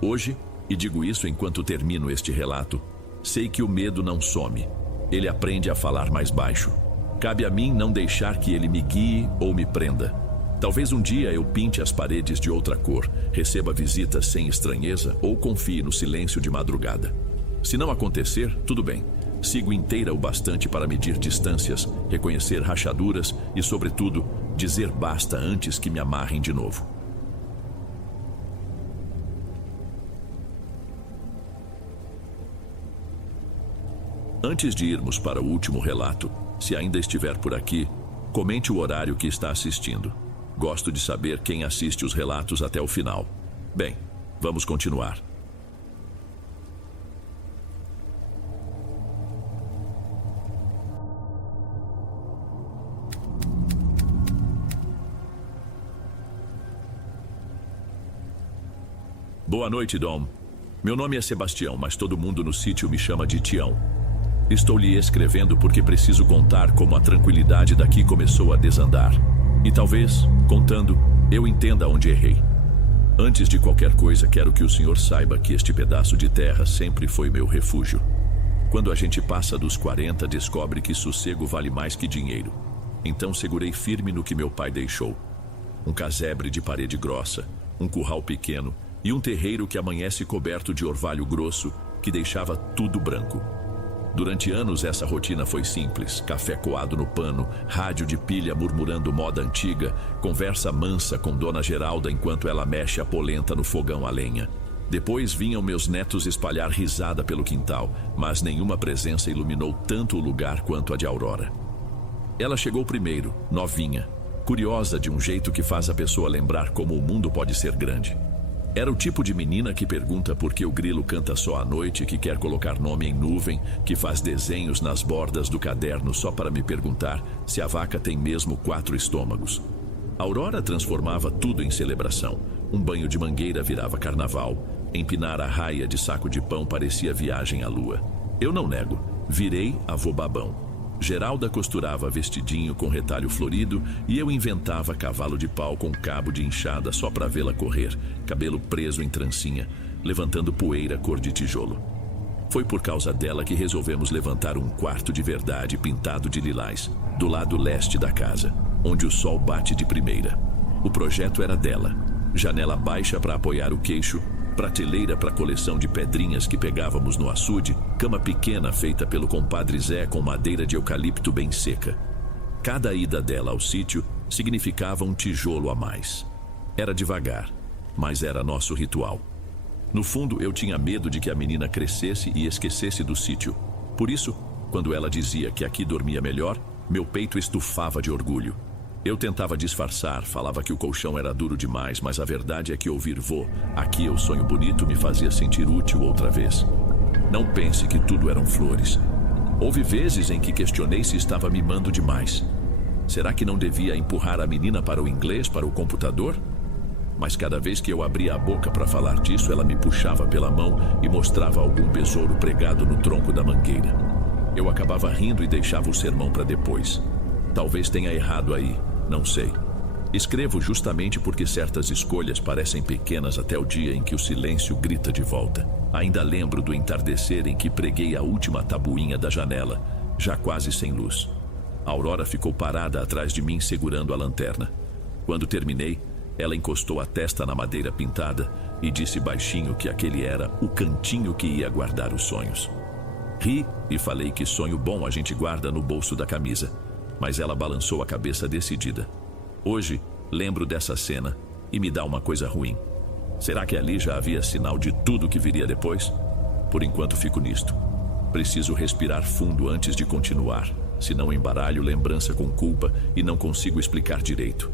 Hoje, e digo isso enquanto termino este relato, sei que o medo não some, ele aprende a falar mais baixo. Cabe a mim não deixar que ele me guie ou me prenda. Talvez um dia eu pinte as paredes de outra cor, receba visitas sem estranheza ou confie no silêncio de madrugada. Se não acontecer, tudo bem. Sigo inteira o bastante para medir distâncias, reconhecer rachaduras e, sobretudo, dizer basta antes que me amarrem de novo. Antes de irmos para o último relato, se ainda estiver por aqui, comente o horário que está assistindo. Gosto de saber quem assiste os relatos até o final. Bem, vamos continuar. Boa noite, Dom. Meu nome é Sebastião, mas todo mundo no sítio me chama de Tião. Estou lhe escrevendo porque preciso contar como a tranquilidade daqui começou a desandar. E talvez, contando, eu entenda onde errei. Antes de qualquer coisa, quero que o senhor saiba que este pedaço de terra sempre foi meu refúgio. Quando a gente passa dos 40, descobre que sossego vale mais que dinheiro. Então segurei firme no que meu pai deixou. Um casebre de parede grossa, um curral pequeno e um terreiro que amanhece coberto de orvalho grosso que deixava tudo branco. Durante anos essa rotina foi simples, café coado no pano, rádio de pilha murmurando moda antiga, conversa mansa com Dona Geralda enquanto ela mexe a polenta no fogão a lenha. Depois vinham meus netos espalhar risada pelo quintal, mas nenhuma presença iluminou tanto o lugar quanto a de Aurora. Ela chegou primeiro, novinha, curiosa de um jeito que faz a pessoa lembrar como o mundo pode ser grande. Era o tipo de menina que pergunta por que o grilo canta só à noite, que quer colocar nome em nuvem, que faz desenhos nas bordas do caderno só para me perguntar se a vaca tem mesmo 4 estômagos. A Aurora transformava tudo em celebração. Um banho de mangueira virava carnaval. Empinar a raia de saco de pão parecia viagem à lua. Eu não nego, virei avô babão. Geralda costurava vestidinho com retalho florido e eu inventava cavalo de pau com cabo de enxada só para vê-la correr, cabelo preso em trancinha, levantando poeira cor de tijolo. Foi por causa dela que resolvemos levantar um quarto de verdade pintado de lilás, do lado leste da casa, onde o sol bate de primeira. O projeto era dela: janela baixa para apoiar o queixo, prateleira para coleção de pedrinhas que pegávamos no açude, cama pequena feita pelo compadre Zé com madeira de eucalipto bem seca. Cada ida dela ao sítio significava um tijolo a mais. Era devagar, mas era nosso ritual. No fundo, eu tinha medo de que a menina crescesse e esquecesse do sítio. Por isso, quando ela dizia que aqui dormia melhor, meu peito estufava de orgulho. Eu tentava disfarçar, falava que o colchão era duro demais, mas a verdade é que ouvir vô, aqui eu sonho bonito, me fazia sentir útil outra vez. Não pense que tudo eram flores. Houve vezes em que questionei se estava mimando demais. Será que não devia empurrar a menina para o inglês, para o computador? Mas cada vez que eu abria a boca para falar disso, ela me puxava pela mão e mostrava algum besouro pregado no tronco da mangueira. Eu acabava rindo e deixava o sermão para depois. Talvez tenha errado aí. Não sei. Escrevo justamente porque certas escolhas parecem pequenas até o dia em que o silêncio grita de volta. Ainda lembro do entardecer em que preguei a última tabuinha da janela, já quase sem luz. A Aurora ficou parada atrás de mim segurando a lanterna. Quando terminei, ela encostou a testa na madeira pintada e disse baixinho que aquele era o cantinho que ia guardar os sonhos. Ri e falei que sonho bom a gente guarda no bolso da camisa. Mas ela balançou a cabeça decidida. Hoje, lembro dessa cena e me dá uma coisa ruim. Será que ali já havia sinal de tudo que viria depois? Por enquanto fico nisto. Preciso respirar fundo antes de continuar, senão embaralho lembrança com culpa e não consigo explicar direito.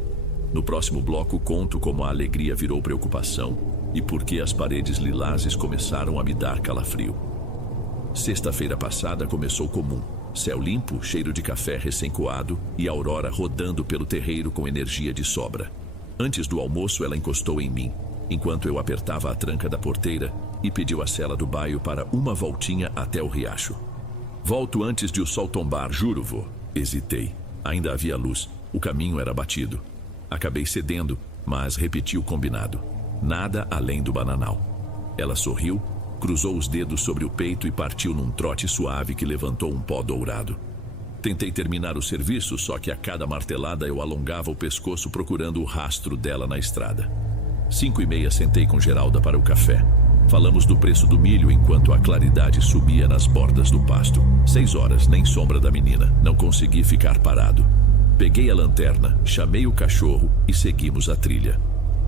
No próximo bloco conto como a alegria virou preocupação e por que as paredes lilazes começaram a me dar calafrio. Sexta-feira passada começou comum. Céu limpo, cheiro de café recém-coado e a Aurora rodando pelo terreiro com energia de sobra. Antes do almoço, ela encostou em mim, enquanto eu apertava a tranca da porteira e pediu a cela do baio para uma voltinha até o riacho. Volto antes de o sol tombar, juro, vô. Hesitei. Ainda havia luz. O caminho era batido. Acabei cedendo, mas repeti o combinado. Nada além do bananal. Ela sorriu, cruzou os dedos sobre o peito e partiu num trote suave que levantou um pó dourado. Tentei terminar o serviço, só que a cada martelada eu alongava o pescoço procurando o rastro dela na estrada. 5:30 sentei com Geralda para o café. Falamos do preço do milho enquanto a claridade subia nas bordas do pasto. 6 horas, nem sombra da menina. Não consegui ficar parado. Peguei a lanterna, chamei o cachorro e seguimos a trilha.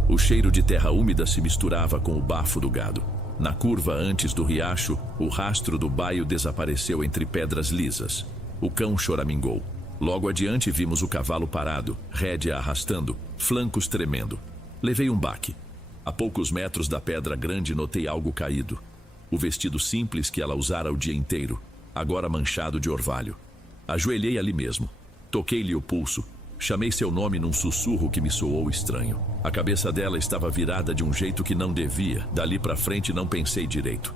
O cheiro de terra úmida se misturava com o bafo do gado. Na curva antes do riacho, o rastro do baio desapareceu entre pedras lisas. O cão choramingou. Logo adiante vimos o cavalo parado, rédea arrastando, flancos tremendo. Levei um baque. A poucos metros da pedra grande notei algo caído. O vestido simples que ela usara o dia inteiro, agora manchado de orvalho. Ajoelhei ali mesmo. Toquei-lhe o pulso. Chamei seu nome num sussurro que me soou estranho. A cabeça dela estava virada de um jeito que não devia. Dali pra frente não pensei direito.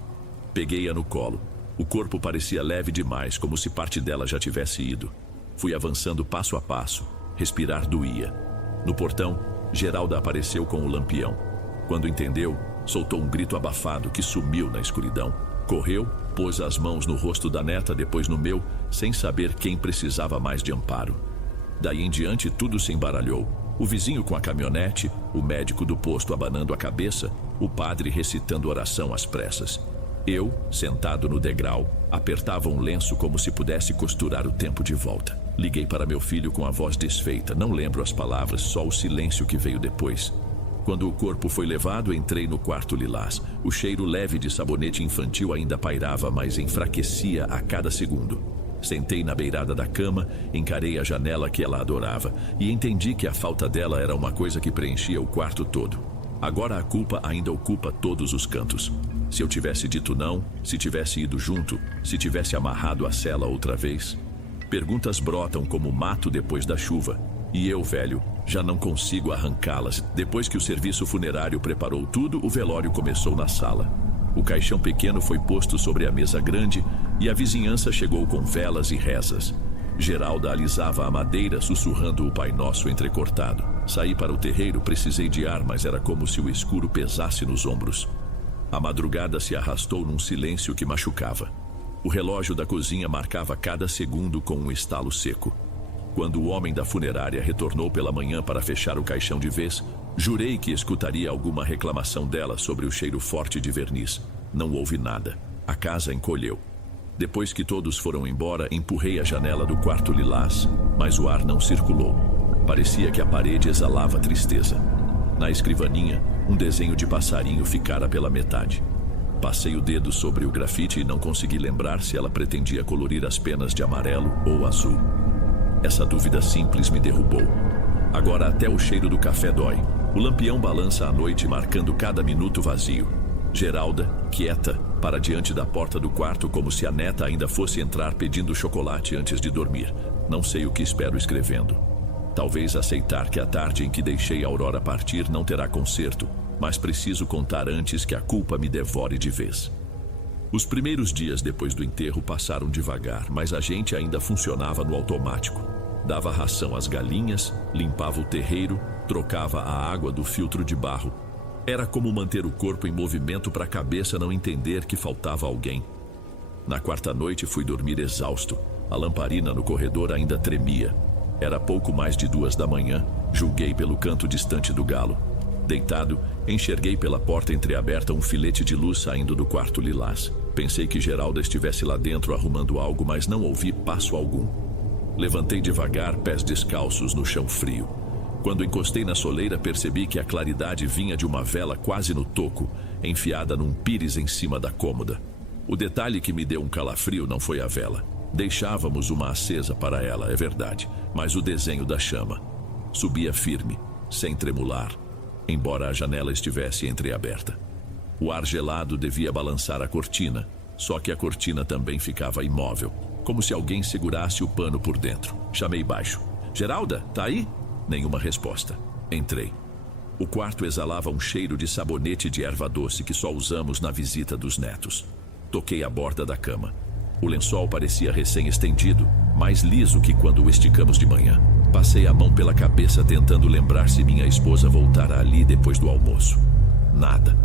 Peguei-a no colo. O corpo parecia leve demais, como se parte dela já tivesse ido. Fui avançando passo a passo. Respirar doía. No portão, Geralda apareceu com o lampião. Quando entendeu, soltou um grito abafado que sumiu na escuridão. Correu, pôs as mãos no rosto da neta, depois no meu, sem saber quem precisava mais de amparo. Daí em diante tudo se embaralhou. O vizinho com a caminhonete, o médico do posto abanando a cabeça, o padre recitando oração às pressas. Eu, sentado no degrau, apertava um lenço como se pudesse costurar o tempo de volta. Liguei para meu filho com a voz desfeita. Não lembro as palavras, só o silêncio que veio depois. Quando o corpo foi levado, entrei no quarto lilás. O cheiro leve de sabonete infantil ainda pairava, mas enfraquecia a cada segundo. Sentei na beirada da cama, encarei a janela que ela adorava e entendi que a falta dela era uma coisa que preenchia o quarto todo. Agora a culpa ainda ocupa todos os cantos. Se eu tivesse dito não, se tivesse ido junto, se tivesse amarrado a cela outra vez. Perguntas brotam como mato depois da chuva. E eu, velho, já não consigo arrancá-las. Depois que o serviço funerário preparou tudo, o velório começou na sala. O caixão pequeno foi posto sobre a mesa grande e a vizinhança chegou com velas e rezas. Geralda alisava a madeira, sussurrando o Pai Nosso entrecortado. Saí para o terreiro, precisei de ar, mas era como se o escuro pesasse nos ombros. A madrugada se arrastou num silêncio que machucava. O relógio da cozinha marcava cada segundo com um estalo seco. Quando o homem da funerária retornou pela manhã para fechar o caixão de vez, jurei que escutaria alguma reclamação dela sobre o cheiro forte de verniz. Não houve nada. A casa encolheu. Depois que todos foram embora, empurrei a janela do quarto lilás, mas o ar não circulou. Parecia que a parede exalava tristeza. Na escrivaninha, um desenho de passarinho ficara pela metade. Passei o dedo sobre o grafite e não consegui lembrar se ela pretendia colorir as penas de amarelo ou azul. Essa dúvida simples me derrubou. Agora até o cheiro do café dói. O lampião balança à noite, marcando cada minuto vazio. Geralda, quieta, para diante da porta do quarto como se a neta ainda fosse entrar pedindo chocolate antes de dormir. Não sei o que espero escrevendo. Talvez aceitar que a tarde em que deixei a Aurora partir não terá conserto, mas preciso contar antes que a culpa me devore de vez. Os primeiros dias depois do enterro passaram devagar, mas a gente ainda funcionava no automático. Dava ração às galinhas, limpava o terreiro, trocava a água do filtro de barro. Era como manter o corpo em movimento para a cabeça não entender que faltava alguém. Na quarta noite fui dormir exausto. A lamparina no corredor ainda tremia. Era pouco mais de 2 da manhã, julguei pelo canto distante do galo. Deitado, enxerguei pela porta entreaberta um filete de luz saindo do quarto lilás. Pensei que Geralda estivesse lá dentro arrumando algo, mas não ouvi passo algum. Levantei devagar, pés descalços no chão frio. Quando encostei na soleira, percebi que a claridade vinha de uma vela quase no toco, enfiada num pires em cima da cômoda. O detalhe que me deu um calafrio não foi a vela. Deixávamos uma acesa para ela, é verdade, mas o desenho da chama. Subia firme, sem tremular, embora a janela estivesse entreaberta. O ar gelado devia balançar a cortina, só que a cortina também ficava imóvel, como se alguém segurasse o pano por dentro. Chamei baixo. Geralda, tá aí? Nenhuma resposta. Entrei. O quarto exalava um cheiro de sabonete de erva doce que só usamos na visita dos netos. Toquei a borda da cama. O lençol parecia recém-estendido, mais liso que quando o esticamos de manhã. Passei a mão pela cabeça tentando lembrar se minha esposa voltara ali depois do almoço. Nada.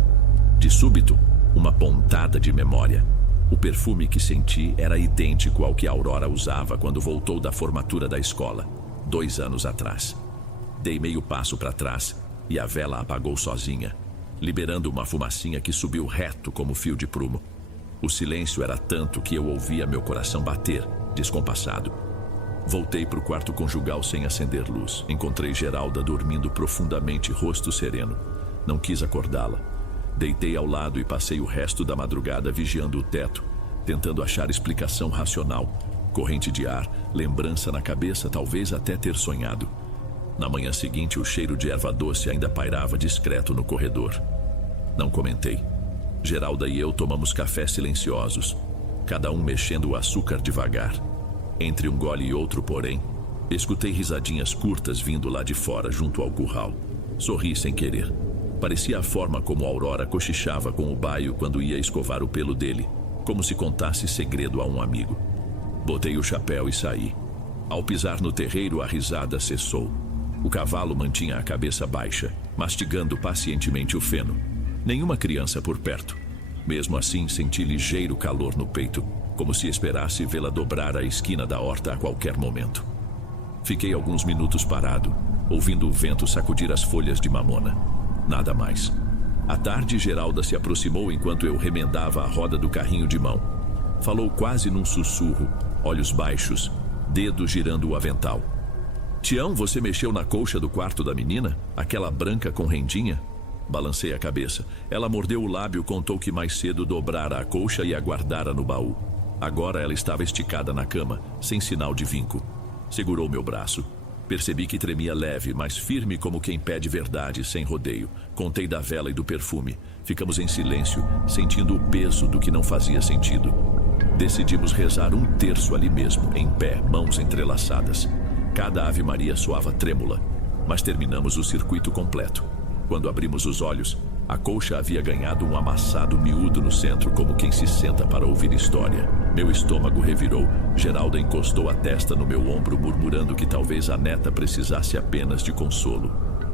De súbito, uma pontada de memória. O perfume que senti era idêntico ao que a Aurora usava quando voltou da formatura da escola, 2 anos atrás. Dei meio passo para trás e a vela apagou sozinha, liberando uma fumacinha que subiu reto como fio de prumo. O silêncio era tanto que eu ouvia meu coração bater, descompassado. Voltei para o quarto conjugal sem acender luz. Encontrei Geralda dormindo profundamente, rosto sereno. Não quis acordá-la. Deitei ao lado e passei o resto da madrugada vigiando o teto, tentando achar explicação racional. Corrente de ar, lembrança na cabeça, talvez até ter sonhado. Na manhã seguinte, o cheiro de erva doce ainda pairava discreto no corredor. Não comentei. Geralda e eu tomamos café silenciosos, cada um mexendo o açúcar devagar. Entre um gole e outro, porém, escutei risadinhas curtas vindo lá de fora, junto ao curral. Sorri sem querer. Parecia a forma como a Aurora cochichava com o baio quando ia escovar o pelo dele, como se contasse segredo a um amigo. Botei o chapéu e saí. Ao pisar no terreiro, a risada cessou. O cavalo mantinha a cabeça baixa, mastigando pacientemente o feno. Nenhuma criança por perto. Mesmo assim, senti ligeiro calor no peito, como se esperasse vê-la dobrar a esquina da horta a qualquer momento. Fiquei alguns minutos parado, ouvindo o vento sacudir as folhas de mamona. Nada mais. À tarde, Geralda se aproximou enquanto eu remendava a roda do carrinho de mão. Falou quase num sussurro, olhos baixos, dedos girando o avental. Tião, você mexeu na colcha do quarto da menina? Aquela branca com rendinha? Balancei a cabeça. Ela mordeu o lábio, contou que mais cedo dobrara a colcha e a guardara no baú. Agora ela estava esticada na cama, sem sinal de vinco. Segurou meu braço. Percebi que tremia leve, mas firme como quem pede verdade, sem rodeio. Contei da vela e do perfume. Ficamos em silêncio, sentindo o peso do que não fazia sentido. Decidimos rezar 1/3 ali mesmo, em pé, mãos entrelaçadas. Cada Ave Maria soava trêmula, mas terminamos o circuito completo. Quando abrimos os olhos, a colcha havia ganhado um amassado miúdo no centro, como quem se senta para ouvir história. Meu estômago revirou. Geralda encostou a testa no meu ombro, murmurando que talvez a neta precisasse apenas de consolo.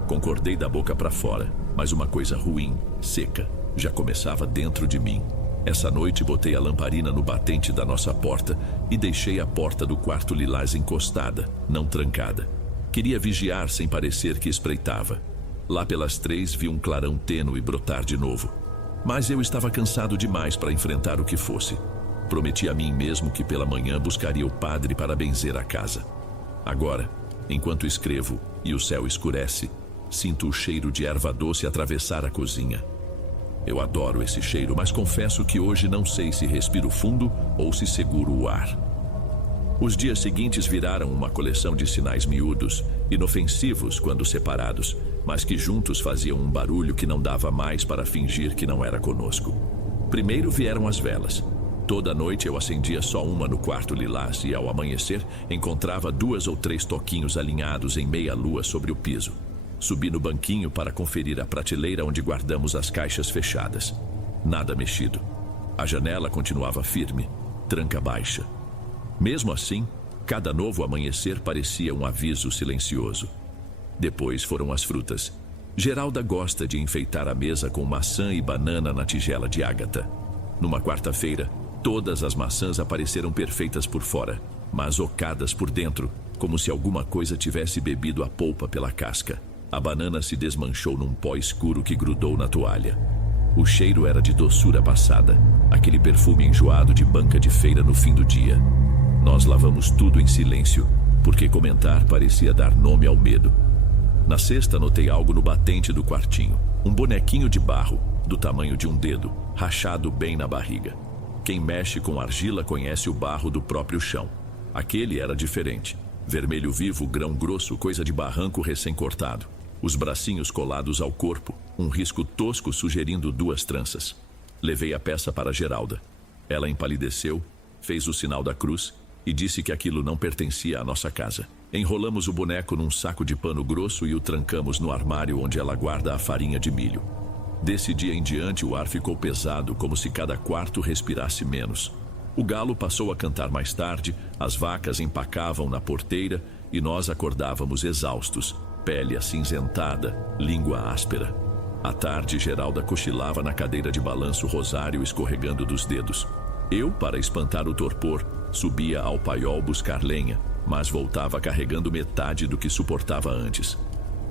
Concordei da boca para fora, mas uma coisa ruim, seca, já começava dentro de mim. Essa noite botei a lamparina no batente da nossa porta e deixei a porta do quarto lilás encostada, não trancada. Queria vigiar sem parecer que espreitava. Lá pelas 3 vi um clarão tênue brotar de novo. Mas eu estava cansado demais para enfrentar o que fosse. Prometi a mim mesmo que pela manhã buscaria o padre para benzer a casa. Agora, enquanto escrevo e o céu escurece, sinto o cheiro de erva doce atravessar a cozinha. Eu adoro esse cheiro, mas confesso que hoje não sei se respiro fundo ou se seguro o ar. Os dias seguintes viraram uma coleção de sinais miúdos, inofensivos quando separados, mas que juntos faziam um barulho que não dava mais para fingir que não era conosco. Primeiro vieram as velas. Toda noite eu acendia só uma no quarto lilás e, ao amanhecer, encontrava 2 ou 3 toquinhos alinhados em meia lua sobre o piso. Subi no banquinho para conferir a prateleira onde guardamos as caixas fechadas. Nada mexido. A janela continuava firme, tranca baixa. Mesmo assim, cada novo amanhecer parecia um aviso silencioso. Depois foram as frutas. Geralda gosta de enfeitar a mesa com maçã e banana na tigela de ágata. Numa quarta-feira, todas as maçãs apareceram perfeitas por fora, mas ocadas por dentro, como se alguma coisa tivesse bebido a polpa pela casca. A banana se desmanchou num pó escuro que grudou na toalha. O cheiro era de doçura passada, aquele perfume enjoado de banca de feira no fim do dia. Nós lavamos tudo em silêncio, porque comentar parecia dar nome ao medo. Na sexta, notei algo no batente do quartinho. Um bonequinho de barro, do tamanho de um dedo, rachado bem na barriga. Quem mexe com argila conhece o barro do próprio chão. Aquele era diferente. Vermelho vivo, grão grosso, coisa de barranco recém-cortado. Os bracinhos colados ao corpo, um risco tosco sugerindo 2 tranças. Levei a peça para Geralda. Ela empalideceu, fez o sinal da cruz e disse que aquilo não pertencia à nossa casa. Enrolamos o boneco num saco de pano grosso e o trancamos no armário onde ela guarda a farinha de milho. Desse dia em diante o ar ficou pesado, como se cada quarto respirasse menos. O galo passou a cantar mais tarde, as vacas empacavam na porteira e nós acordávamos exaustos, pele acinzentada, língua áspera. À tarde, Geralda cochilava na cadeira de balanço, rosário escorregando dos dedos. Eu, para espantar o torpor, subia ao paiol buscar lenha, mas voltava carregando metade do que suportava antes.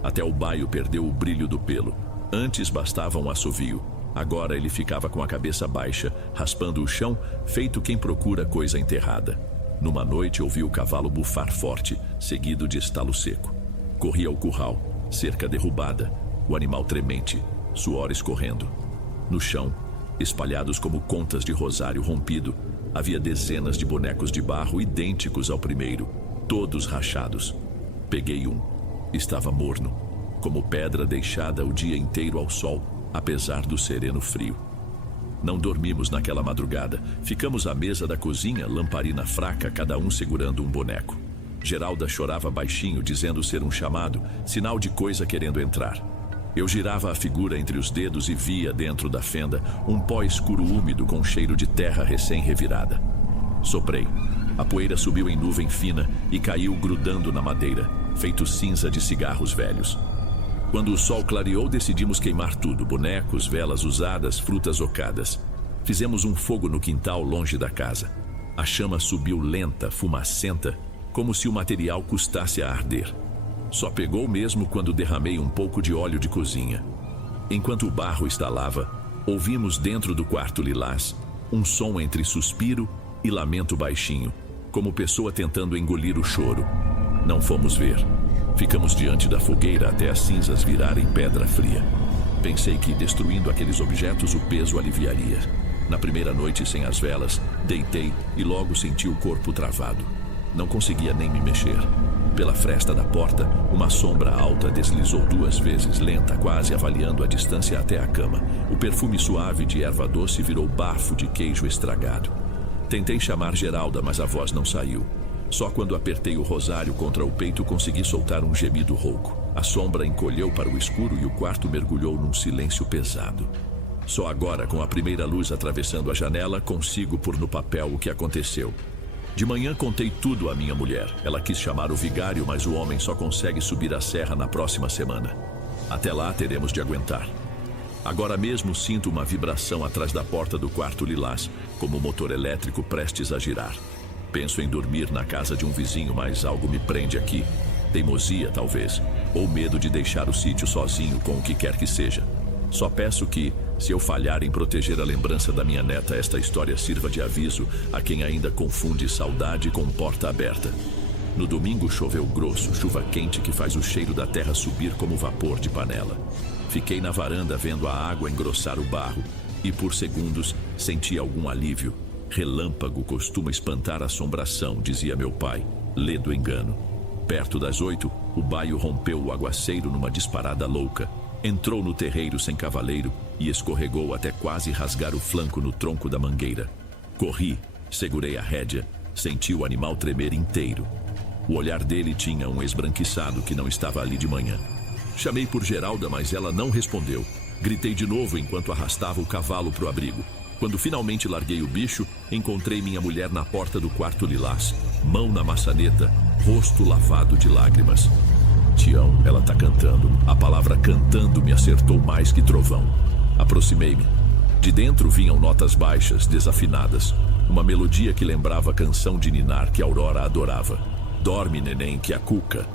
Até o baio perdeu o brilho do pelo. Antes bastava um assovio. Agora ele ficava com a cabeça baixa, raspando o chão, feito quem procura coisa enterrada. Numa noite ouvi o cavalo bufar forte, seguido de estalo seco. Corri ao curral, cerca derrubada, o animal tremente, suor escorrendo. No chão, espalhados como contas de rosário rompido, havia dezenas de bonecos de barro idênticos ao primeiro, todos rachados. Peguei um. Estava morno, como pedra deixada o dia inteiro ao sol, apesar do sereno frio. Não dormimos naquela madrugada. Ficamos à mesa da cozinha, lamparina fraca, cada um segurando um boneco. Geralda chorava baixinho, dizendo ser um chamado, sinal de coisa querendo entrar. Eu girava a figura entre os dedos e via, dentro da fenda, um pó escuro úmido com cheiro de terra recém-revirada. Soprei. A poeira subiu em nuvem fina e caiu grudando na madeira, feito cinza de cigarros velhos. Quando o sol clareou, decidimos queimar tudo: bonecos, velas usadas, frutas ocadas. Fizemos um fogo no quintal longe da casa. A chama subiu lenta, fumacenta, como se o material custasse a arder. Só pegou mesmo quando derramei um pouco de óleo de cozinha. Enquanto o barro estalava, ouvimos dentro do quarto lilás um som entre suspiro e lamento baixinho, como pessoa tentando engolir o choro. Não fomos ver. Ficamos diante da fogueira até as cinzas virarem pedra fria. Pensei que, destruindo aqueles objetos, o peso aliviaria. Na primeira noite sem as velas, deitei e logo senti o corpo travado. Não conseguia nem me mexer. pela fresta da porta, uma sombra alta deslizou 2 vezes, lenta, quase avaliando a distância até a cama. O perfume suave de erva doce virou bafo de queijo estragado. Tentei chamar Geralda, mas a voz não saiu. Só quando apertei o rosário contra o peito consegui soltar um gemido rouco. A sombra encolheu para o escuro e o quarto mergulhou num silêncio pesado. Só agora, com a primeira luz atravessando a janela, consigo pôr no papel o que aconteceu. De manhã contei tudo à minha mulher. Ela quis chamar o vigário, mas o homem só consegue subir a serra na próxima semana. Até lá teremos de aguentar. Agora mesmo sinto uma vibração atrás da porta do quarto lilás, como um motor elétrico prestes a girar. Penso em dormir na casa de um vizinho, mas algo me prende aqui. Teimosia, talvez, ou medo de deixar o sítio sozinho com o que quer que seja. Só peço que, se eu falhar em proteger a lembrança da minha neta, esta história sirva de aviso a quem ainda confunde saudade com porta aberta. No domingo choveu grosso, chuva quente que faz o cheiro da terra subir como vapor de panela. Fiquei na varanda vendo a água engrossar o barro e por segundos senti algum alívio. Relâmpago costuma espantar a assombração, dizia meu pai. Lê do engano. Perto das 8, o baio rompeu o aguaceiro numa disparada louca. Entrou no terreiro sem cavaleiro e escorregou até quase rasgar o flanco no tronco da mangueira. Corri, segurei a rédea, senti o animal tremer inteiro. O olhar dele tinha um esbranquiçado que não estava ali de manhã. Chamei por Geralda, mas ela não respondeu. Gritei de novo enquanto arrastava o cavalo para o abrigo. Quando finalmente larguei o bicho, encontrei minha mulher na porta do quarto lilás, mão na maçaneta, rosto lavado de lágrimas. Tião, ela tá cantando. A palavra cantando me acertou mais que trovão. Aproximei-me. De dentro vinham notas baixas, desafinadas. Uma melodia que lembrava a canção de ninar que Aurora adorava. Dorme, neném, que a cuca.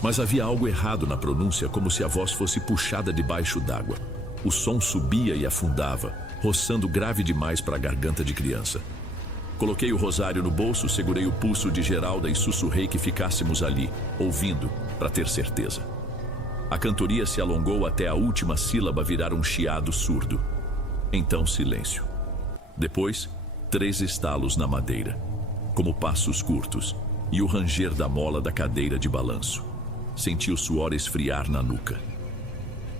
Mas havia algo errado na pronúncia, como se a voz fosse puxada debaixo d'água. O som subia e afundava, roçando grave demais para a garganta de criança. Coloquei o rosário no bolso, segurei o pulso de Geralda e sussurrei que ficássemos ali, ouvindo, para ter certeza. A cantoria se alongou até a última sílaba virar um chiado surdo. Então silêncio. Depois, 3 estalos na madeira, como passos curtos, e o ranger da mola da cadeira de balanço. Senti o suor esfriar na nuca.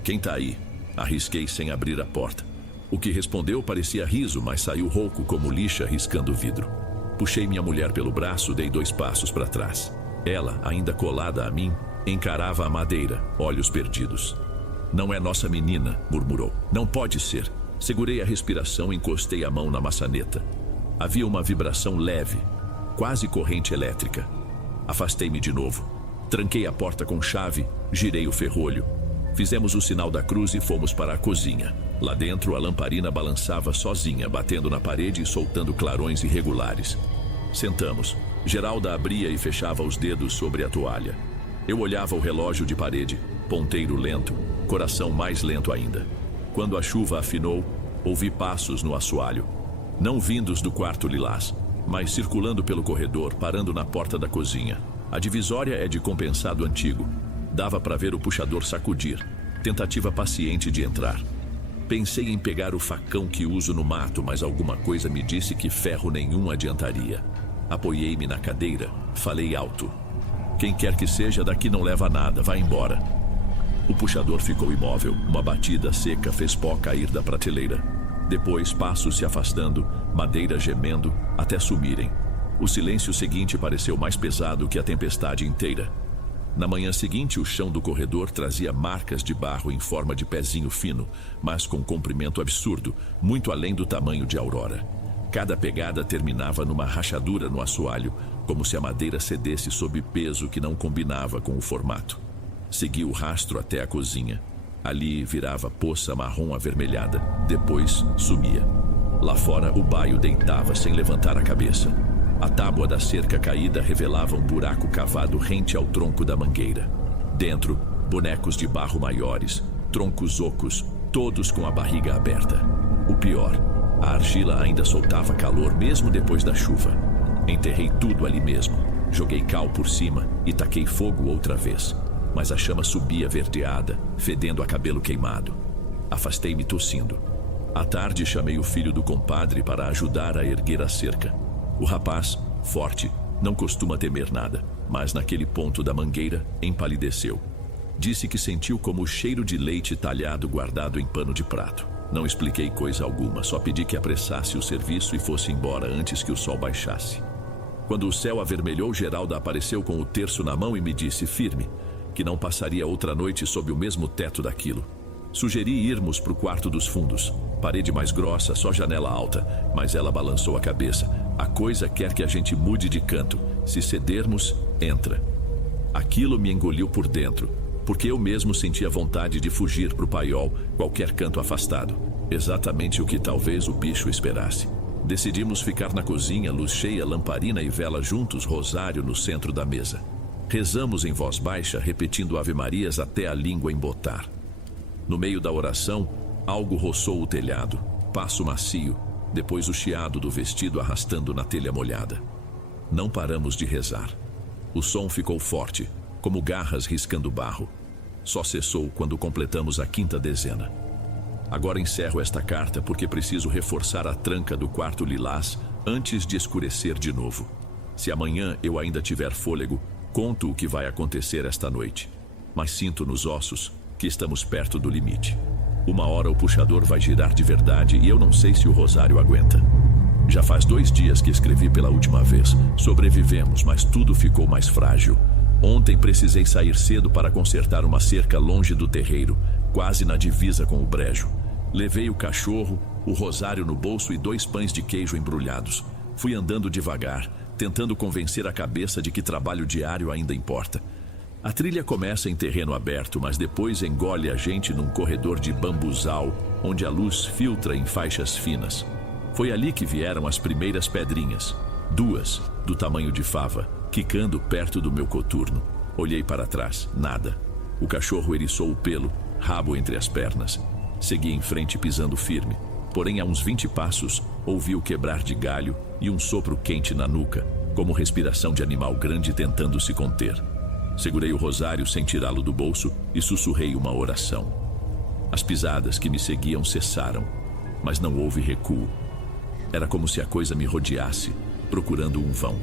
Quem tá aí? Arrisquei sem abrir a porta. O que respondeu parecia riso, mas saiu rouco como lixa riscando o vidro. Puxei minha mulher pelo braço, dei 2 passos para trás. Ela, ainda colada a mim, encarava a madeira, olhos perdidos. Não é nossa menina, murmurou. Não pode ser. Segurei a respiração e encostei a mão na maçaneta. Havia uma vibração leve, quase corrente elétrica. Afastei-me de novo. Tranquei a porta com chave, girei o ferrolho. Fizemos o sinal da cruz e fomos para a cozinha. Lá dentro, a lamparina balançava sozinha, batendo na parede e soltando clarões irregulares. Sentamos. Geralda abria e fechava os dedos sobre a toalha. Eu olhava o relógio de parede, ponteiro lento, coração mais lento ainda. Quando a chuva afinou, ouvi passos no assoalho. Não vindos do quarto lilás, mas circulando pelo corredor, parando na porta da cozinha. A divisória é de compensado antigo. Dava para ver o puxador sacudir. Tentativa paciente de entrar. Pensei em pegar o facão que uso no mato, mas alguma coisa me disse que ferro nenhum adiantaria. Apoiei-me na cadeira, falei alto. Quem quer que seja, daqui não leva nada, vá embora. O puxador ficou imóvel. Uma batida seca fez pó cair da prateleira. Depois, passos se afastando, madeira gemendo, até sumirem. O silêncio seguinte pareceu mais pesado que a tempestade inteira. Na manhã seguinte, o chão do corredor trazia marcas de barro em forma de pezinho fino, mas com comprimento absurdo, muito além do tamanho de Aurora. Cada pegada terminava numa rachadura no assoalho, como se a madeira cedesse sob peso que não combinava com o formato. Segui o rastro até a cozinha. Ali virava poça marrom avermelhada, depois sumia. Lá fora, o baio deitava sem levantar a cabeça. A tábua da cerca caída revelava um buraco cavado rente ao tronco da mangueira. Dentro, bonecos de barro maiores, troncos ocos, todos com a barriga aberta. O pior, a argila ainda soltava calor mesmo depois da chuva. Enterrei tudo ali mesmo. Joguei cal por cima e taquei fogo outra vez. Mas a chama subia verdeada, fedendo a cabelo queimado. Afastei-me tossindo. À tarde, chamei o filho do compadre para ajudar a erguer a cerca. O rapaz, forte, não costuma temer nada. mas naquele ponto da mangueira empalideceu. Disse que sentiu como o cheiro de leite talhado guardado em pano de prato. Não expliquei coisa alguma, só pedi que apressasse o serviço e fosse embora antes que o sol baixasse. Quando o céu avermelhou, Geralda apareceu com o terço na mão e me disse, firme, que não passaria outra noite sob o mesmo teto daquilo. Sugeri irmos para o quarto dos fundos. Parede mais grossa, só janela alta, mas ela balançou a cabeça. A coisa quer que a gente mude de canto. Se cedermos, entra. Aquilo me engoliu por dentro, porque eu mesmo sentia vontade de fugir para o paiol, qualquer canto afastado. Exatamente o que talvez o bicho esperasse. Decidimos ficar na cozinha, luz cheia, lamparina e vela juntos, rosário no centro da mesa. Rezamos em voz baixa, repetindo ave-marias até a língua embotar. No meio da oração, algo roçou o telhado, passo macio, depois o chiado do vestido arrastando na telha molhada. Não paramos de rezar. O som ficou forte, como garras riscando barro. Só cessou quando completamos a 5ª dezena. Agora encerro esta carta porque preciso reforçar a tranca do quarto lilás antes de escurecer de novo. Se amanhã eu ainda tiver fôlego, conto o que vai acontecer esta noite. Mas sinto nos ossos que estamos perto do limite. Uma hora o puxador vai girar de verdade e eu não sei se o rosário aguenta. Já faz 2 dias que escrevi pela última vez. Sobrevivemos, mas tudo ficou mais frágil. Ontem precisei sair cedo para consertar uma cerca longe do terreiro, quase na divisa com o brejo. Levei o cachorro, o rosário no bolso e 2 pães de queijo embrulhados. Fui andando devagar, tentando convencer a cabeça de que trabalho diário ainda importa. A trilha começa em terreno aberto, mas depois engole a gente num corredor de bambuzal, onde a luz filtra em faixas finas. Foi ali que vieram as primeiras pedrinhas, 2, do tamanho de fava, quicando perto do meu coturno. Olhei para trás, nada. O cachorro eriçou o pelo, rabo entre as pernas. Segui em frente pisando firme, porém a uns 20 passos, ouvi o quebrar de galho e um sopro quente na nuca, como respiração de animal grande tentando se conter. Segurei o rosário sem tirá-lo do bolso e sussurrei uma oração. As pisadas que me seguiam cessaram, mas não houve recuo. Era como se a coisa me rodeasse, procurando um vão.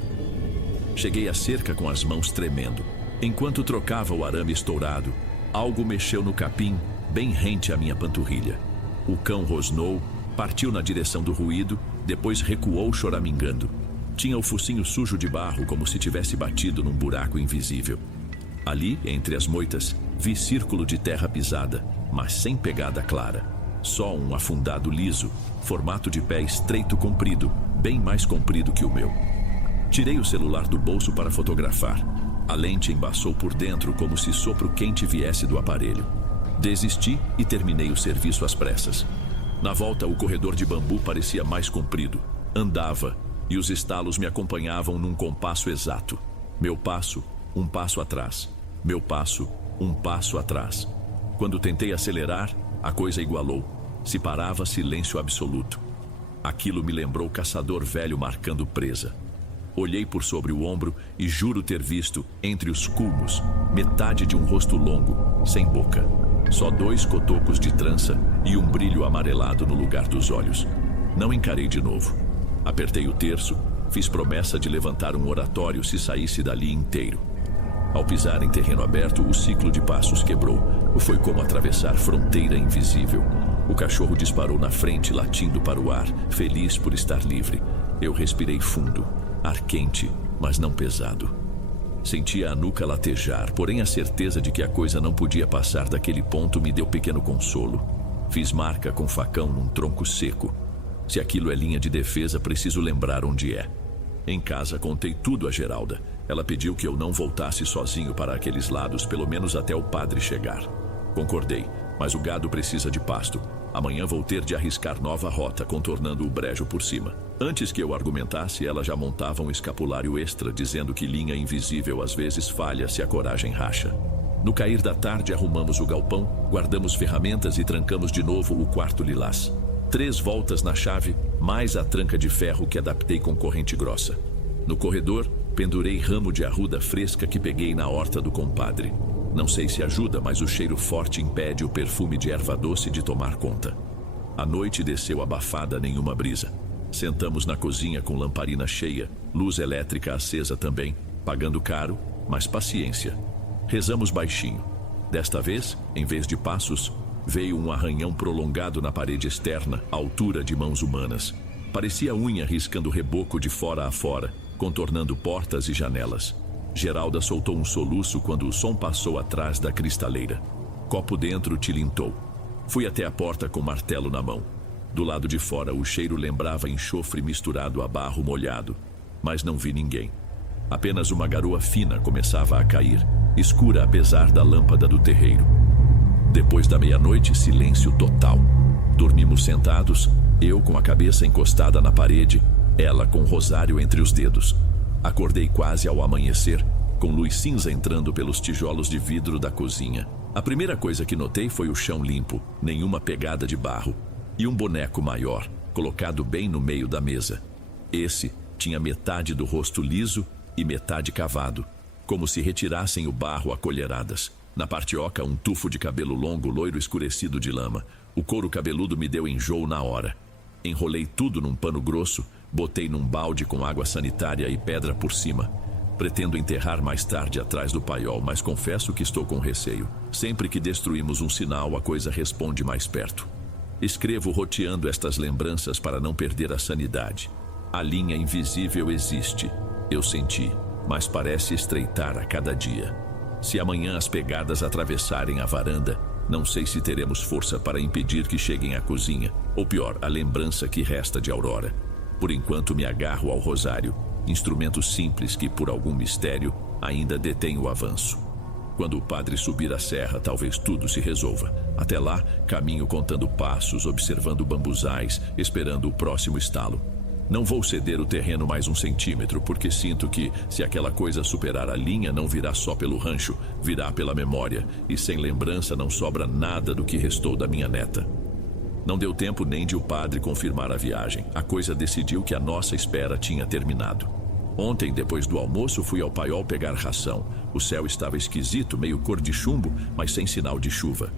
Cheguei à cerca com as mãos tremendo. Enquanto trocava o arame estourado, algo mexeu no capim, bem rente à minha panturrilha. O cão rosnou, partiu na direção do ruído, depois recuou choramingando. Tinha o focinho sujo de barro, como se tivesse batido num buraco invisível. Ali, entre as moitas, vi círculo de terra pisada, mas sem pegada clara. Só um afundado liso, formato de pé estreito comprido, bem mais comprido que o meu. Tirei o celular do bolso para fotografar. A lente embaçou por dentro como se sopro quente viesse do aparelho. Desisti e terminei o serviço às pressas. Na volta, o corredor de bambu parecia mais comprido. Andava, e os estalos me acompanhavam num compasso exato. Meu passo, um passo atrás. Meu passo, um passo atrás. Quando tentei acelerar, a coisa igualou. Se parava, silêncio absoluto. Aquilo me lembrou o caçador velho marcando presa. Olhei por sobre o ombro e juro ter visto, entre os culmos, metade de um rosto longo, sem boca. Só 2 cotocos de trança e um brilho amarelado no lugar dos olhos. Não encarei de novo. Apertei o terço, fiz promessa de levantar um oratório se saísse dali inteiro. Ao pisar em terreno aberto, o ciclo de passos quebrou. Foi como atravessar fronteira invisível. O cachorro disparou na frente, latindo para o ar, feliz por estar livre. Eu respirei fundo, ar quente, mas não pesado. Sentia a nuca latejar, porém a certeza de que a coisa não podia passar daquele ponto me deu pequeno consolo. Fiz marca com facão num tronco seco. Se aquilo é linha de defesa, preciso lembrar onde é. Em casa contei tudo a Geralda. Ela pediu que eu não voltasse sozinho para aqueles lados, pelo menos até o padre chegar. Concordei, mas o gado precisa de pasto. Amanhã vou ter de arriscar nova rota, contornando o brejo por cima. Antes que eu argumentasse, ela já montava um escapulário extra, dizendo que linha invisível às vezes falha se a coragem racha. No cair da tarde, arrumamos o galpão, guardamos ferramentas e trancamos de novo o quarto lilás. 3 voltas na chave, mais a tranca de ferro que adaptei com corrente grossa. No corredor, pendurei ramo de arruda fresca que peguei na horta do compadre. Não sei se ajuda, mas o cheiro forte impede o perfume de erva doce de tomar conta. A noite desceu abafada, nenhuma brisa. Sentamos na cozinha com lamparina cheia, luz elétrica acesa também, pagando caro, mas paciência. Rezamos baixinho. Desta vez, em vez de passos, veio um arranhão prolongado na parede externa, à altura de mãos humanas. Parecia unha riscando o reboco de fora a fora, contornando portas e janelas. Geralda soltou um soluço quando o som passou atrás da cristaleira. Copo dentro tilintou. Fui até a porta com o martelo na mão. Do lado de fora, o cheiro lembrava enxofre misturado a barro molhado. Mas não vi ninguém. Apenas uma garoa fina começava a cair, escura apesar da lâmpada do terreiro. Depois da meia-noite, silêncio total. Dormimos sentados, eu com a cabeça encostada na parede, ela com o rosário entre os dedos. Acordei quase ao amanhecer, com luz cinza entrando pelos tijolos de vidro da cozinha. A primeira coisa que notei foi o chão limpo, nenhuma pegada de barro, e um boneco maior, colocado bem no meio da mesa. Esse tinha metade do rosto liso e metade cavado, como se retirassem o barro a colheradas. Na parte oca, um tufo de cabelo longo, loiro escurecido de lama. O couro cabeludo me deu enjoo na hora. Enrolei tudo num pano grosso, botei num balde com água sanitária e pedra por cima. Pretendo enterrar mais tarde atrás do paiol, mas confesso que estou com receio. Sempre que destruímos um sinal, a coisa responde mais perto. Escrevo roteando estas lembranças para não perder a sanidade. A linha invisível existe, eu senti, mas parece estreitar a cada dia. Se amanhã as pegadas atravessarem a varanda, não sei se teremos força para impedir que cheguem à cozinha, ou pior, a lembrança que resta de Aurora. Por enquanto me agarro ao rosário, instrumento simples que, por algum mistério, ainda detém o avanço. Quando o padre subir a serra, talvez tudo se resolva. Até lá, caminho contando passos, observando bambuzais, esperando o próximo estalo. Não vou ceder o terreno mais 1 centímetro, porque sinto que, se aquela coisa superar a linha, não virá só pelo rancho, virá pela memória, e sem lembrança não sobra nada do que restou da minha neta. Não deu tempo nem de o padre confirmar a viagem. A coisa decidiu que a nossa espera tinha terminado. Ontem, depois do almoço, fui ao paiol pegar ração. O céu estava esquisito, meio cor de chumbo, mas sem sinal de chuva.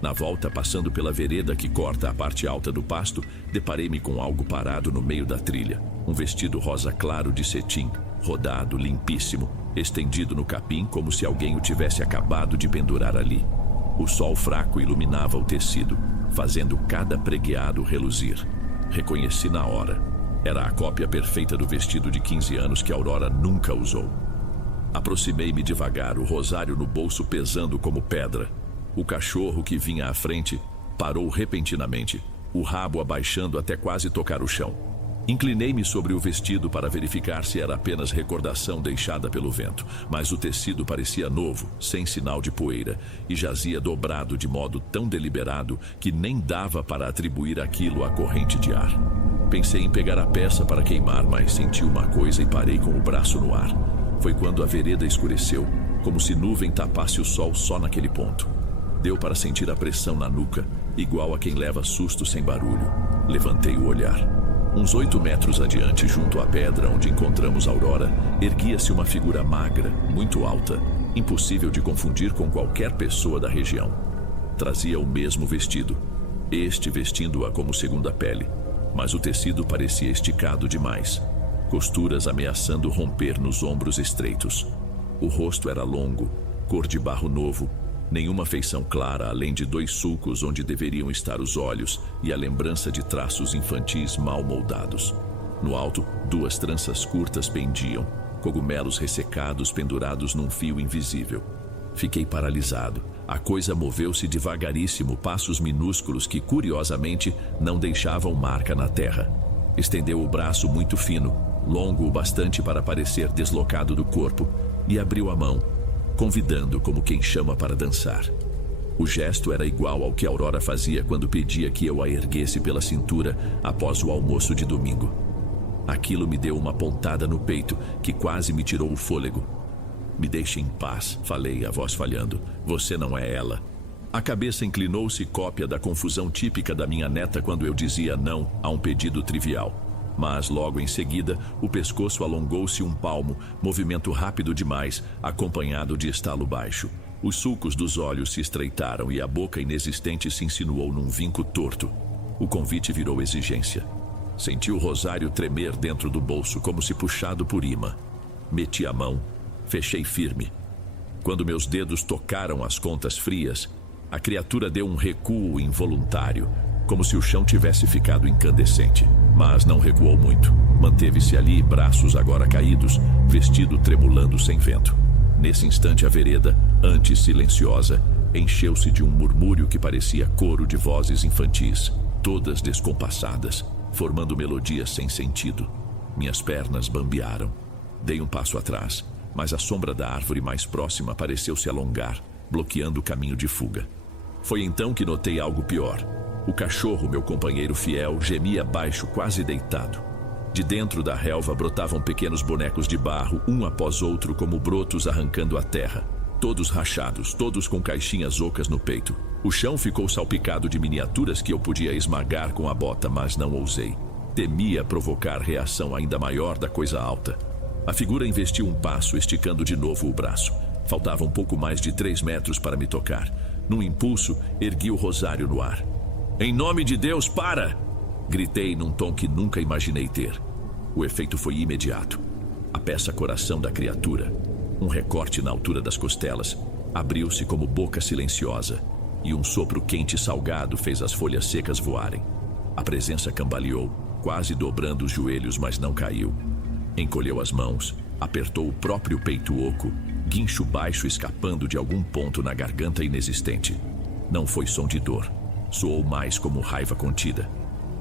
Na volta, passando pela vereda que corta a parte alta do pasto, deparei-me com algo parado no meio da trilha. Um vestido rosa claro de cetim, rodado, limpíssimo, estendido no capim como se alguém o tivesse acabado de pendurar ali. O sol fraco iluminava o tecido, fazendo cada pregueado reluzir. Reconheci na hora. Era a cópia perfeita do vestido de 15 anos que Aurora nunca usou. Aproximei-me devagar, o rosário no bolso pesando como pedra. O cachorro que vinha à frente parou repentinamente, o rabo abaixando até quase tocar o chão. Inclinei-me sobre o vestido para verificar se era apenas recordação deixada pelo vento, mas o tecido parecia novo, sem sinal de poeira, e jazia dobrado de modo tão deliberado que nem dava para atribuir aquilo à corrente de ar. Pensei em pegar a peça para queimar, mas senti uma coisa e parei com o braço no ar. Foi quando a vereda escureceu, como se nuvem tapasse o sol só naquele ponto. Deu para sentir a pressão na nuca, igual a quem leva susto sem barulho. Levantei o olhar. Uns 8 metros adiante, junto à pedra onde encontramos Aurora, erguia-se uma figura magra, muito alta, impossível de confundir com qualquer pessoa da região. Trazia o mesmo vestido, este vestindo-a como segunda pele, mas o tecido parecia esticado demais, costuras ameaçando romper nos ombros estreitos. O rosto era longo, cor de barro novo, nenhuma feição clara além de 2 sulcos onde deveriam estar os olhos e a lembrança de traços infantis mal moldados. No alto, 2 tranças curtas pendiam, cogumelos ressecados pendurados num fio invisível. Fiquei paralisado. A coisa moveu-se devagaríssimo, passos minúsculos que, curiosamente, não deixavam marca na terra. Estendeu o braço muito fino, longo o bastante para parecer deslocado do corpo, e abriu a mão, convidando como quem chama para dançar. O gesto era igual ao que Aurora fazia quando pedia que eu a erguesse pela cintura após o almoço de domingo. Aquilo me deu uma pontada no peito que quase me tirou o fôlego. "Me deixe em paz", falei, a voz falhando. "Você não é ela." A cabeça inclinou-se, cópia da confusão típica da minha neta quando eu dizia não a um pedido trivial. Mas logo em seguida, o pescoço alongou-se 1 palmo, movimento rápido demais, acompanhado de estalo baixo. Os sulcos dos olhos se estreitaram e a boca inexistente se insinuou num vinco torto. O convite virou exigência. Senti o rosário tremer dentro do bolso, como se puxado por imã. Meti a mão, Fechei firme. Quando meus dedos tocaram as contas frias, a criatura deu um recuo involuntário, como se o chão tivesse ficado incandescente. Mas não recuou muito. Manteve-se ali, braços agora caídos, vestido tremulando sem vento. Nesse instante, a vereda, antes silenciosa, encheu-se de um murmúrio que parecia coro de vozes infantis, todas descompassadas, formando melodias sem sentido. Minhas pernas bambearam. Dei um passo atrás, mas a sombra da árvore mais próxima pareceu se alongar, bloqueando o caminho de fuga. Foi então que notei algo pior. O cachorro, meu companheiro fiel, gemia baixo, quase deitado. De dentro da relva brotavam pequenos bonecos de barro, um após outro, como brotos arrancando a terra. Todos rachados, todos com caixinhas ocas no peito. O chão ficou salpicado de miniaturas que eu podia esmagar com a bota, mas não ousei. Temia provocar reação ainda maior da coisa alta. A figura investiu um passo, esticando de novo o braço. Faltava um pouco mais de 3 metros para me tocar. Num impulso, ergui o rosário no ar. "Em nome de Deus, para!" Gritei num tom que nunca imaginei ter. O efeito foi imediato. A peça coração da criatura, um recorte na altura das costelas, abriu-se como boca silenciosa, e um sopro quente e salgado fez as folhas secas voarem. A presença cambaleou, quase dobrando os joelhos, mas não caiu. Encolheu as mãos, apertou o próprio peito oco, guincho baixo escapando de algum ponto na garganta inexistente. Não foi som de dor. Soou mais como raiva contida.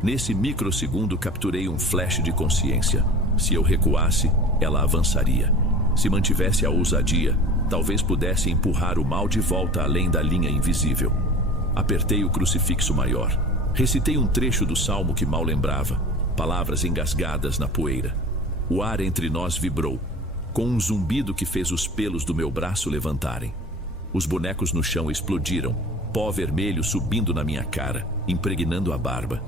Nesse microsegundo capturei um flash de consciência. Se eu recuasse, ela avançaria. Se mantivesse a ousadia, talvez pudesse empurrar o mal de volta além da linha invisível. Apertei o crucifixo maior. Recitei um trecho do salmo que mal lembrava, palavras engasgadas na poeira. O ar entre nós vibrou, com um zumbido que fez os pelos do meu braço levantarem. Os bonecos no chão explodiram, pó vermelho subindo na minha cara, impregnando a barba.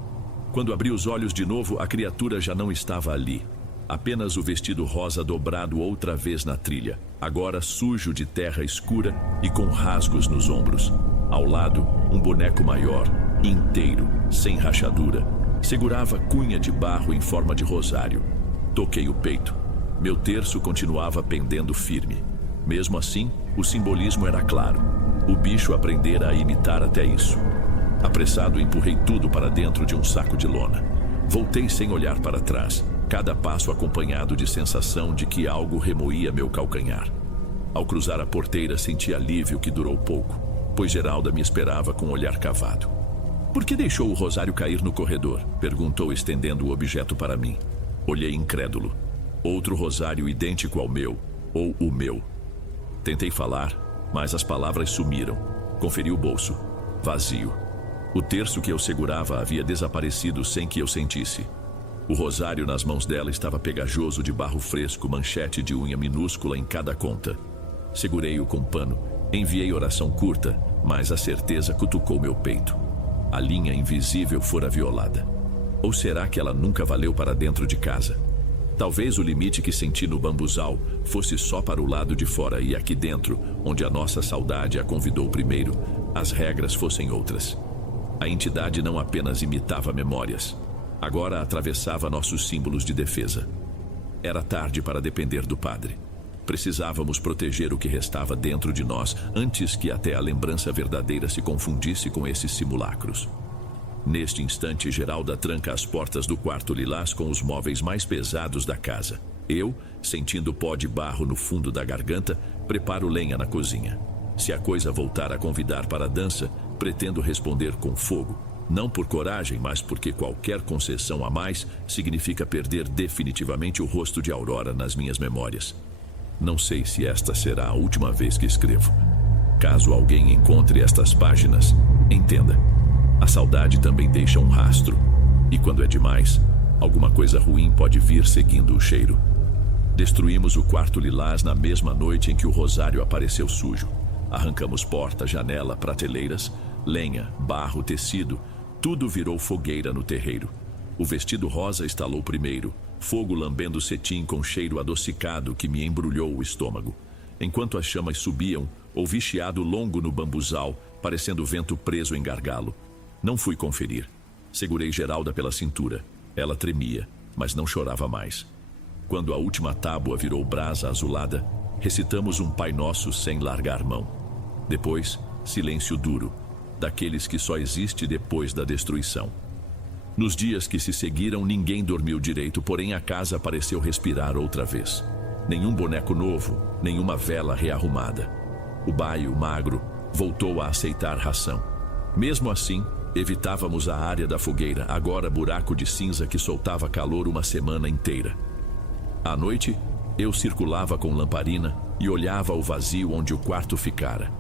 Quando abri os olhos de novo, a criatura já não estava ali. Apenas o vestido rosa dobrado outra vez na trilha, agora sujo de terra escura e com rasgos nos ombros. Ao lado, um boneco maior, inteiro, sem rachadura, segurava cunha de barro em forma de rosário. Toquei o peito. Meu terço continuava pendendo firme. Mesmo assim, o simbolismo era claro. O bicho aprendera a imitar até isso. Apressado, empurrei tudo para dentro de um saco de lona. Voltei sem olhar para trás, cada passo acompanhado de sensação de que algo remoía meu calcanhar. Ao cruzar a porteira, senti alívio que durou pouco, pois Geralda me esperava com o olhar cavado. "Por que deixou o rosário cair no corredor?" perguntou, estendendo o objeto para mim. Olhei incrédulo. Outro rosário idêntico ao meu, ou o meu. Tentei falar, mas as palavras sumiram. Conferi o bolso. Vazio. O terço que eu segurava havia desaparecido sem que eu sentisse. O rosário nas mãos dela estava pegajoso de barro fresco, manchete de unha minúscula em cada conta. Segurei-o com pano, enviei oração curta, mas a certeza cutucou meu peito. A linha invisível fora violada. Ou será que ela nunca valeu para dentro de casa? Talvez o limite que senti no bambuzal fosse só para o lado de fora e aqui dentro, onde a nossa saudade a convidou primeiro, as regras fossem outras. A entidade não apenas imitava memórias, agora atravessava nossos símbolos de defesa. Era tarde para depender do padre. Precisávamos proteger o que restava dentro de nós antes que até a lembrança verdadeira se confundisse com esses simulacros. Neste instante, Geralda tranca as portas do quarto lilás com os móveis mais pesados da casa. Eu, sentindo pó de barro no fundo da garganta, preparo lenha na cozinha. Se a coisa voltar a convidar para a dança, pretendo responder com fogo. Não por coragem, mas porque qualquer concessão a mais significa perder definitivamente o rosto de Aurora nas minhas memórias. Não sei se esta será a última vez que escrevo. Caso alguém encontre estas páginas, entenda. A saudade também deixa um rastro. E quando é demais, alguma coisa ruim pode vir seguindo o cheiro. Destruímos o quarto lilás na mesma noite em que o rosário apareceu sujo. Arrancamos porta, janela, prateleiras, lenha, barro, tecido. Tudo virou fogueira no terreiro. O vestido rosa estalou primeiro, fogo lambendo cetim com cheiro adocicado que me embrulhou o estômago. Enquanto as chamas subiam, ouvi chiado longo no bambuzal, parecendo vento preso em gargalo. Não fui conferir. Segurei Geralda pela cintura. Ela tremia, mas não chorava mais. Quando a última tábua virou brasa azulada, Recitamos um Pai Nosso sem largar mão. Depois, silêncio duro, daqueles que só existe depois da destruição. Nos dias que se seguiram, ninguém dormiu direito, porém a casa pareceu respirar outra vez. Nenhum boneco novo, nenhuma vela rearrumada. O baio magro voltou a aceitar ração. Mesmo assim, evitávamos a área da fogueira, agora buraco de cinza que soltava calor uma semana inteira. À noite, eu circulava com lamparina e olhava o vazio onde o quarto ficara.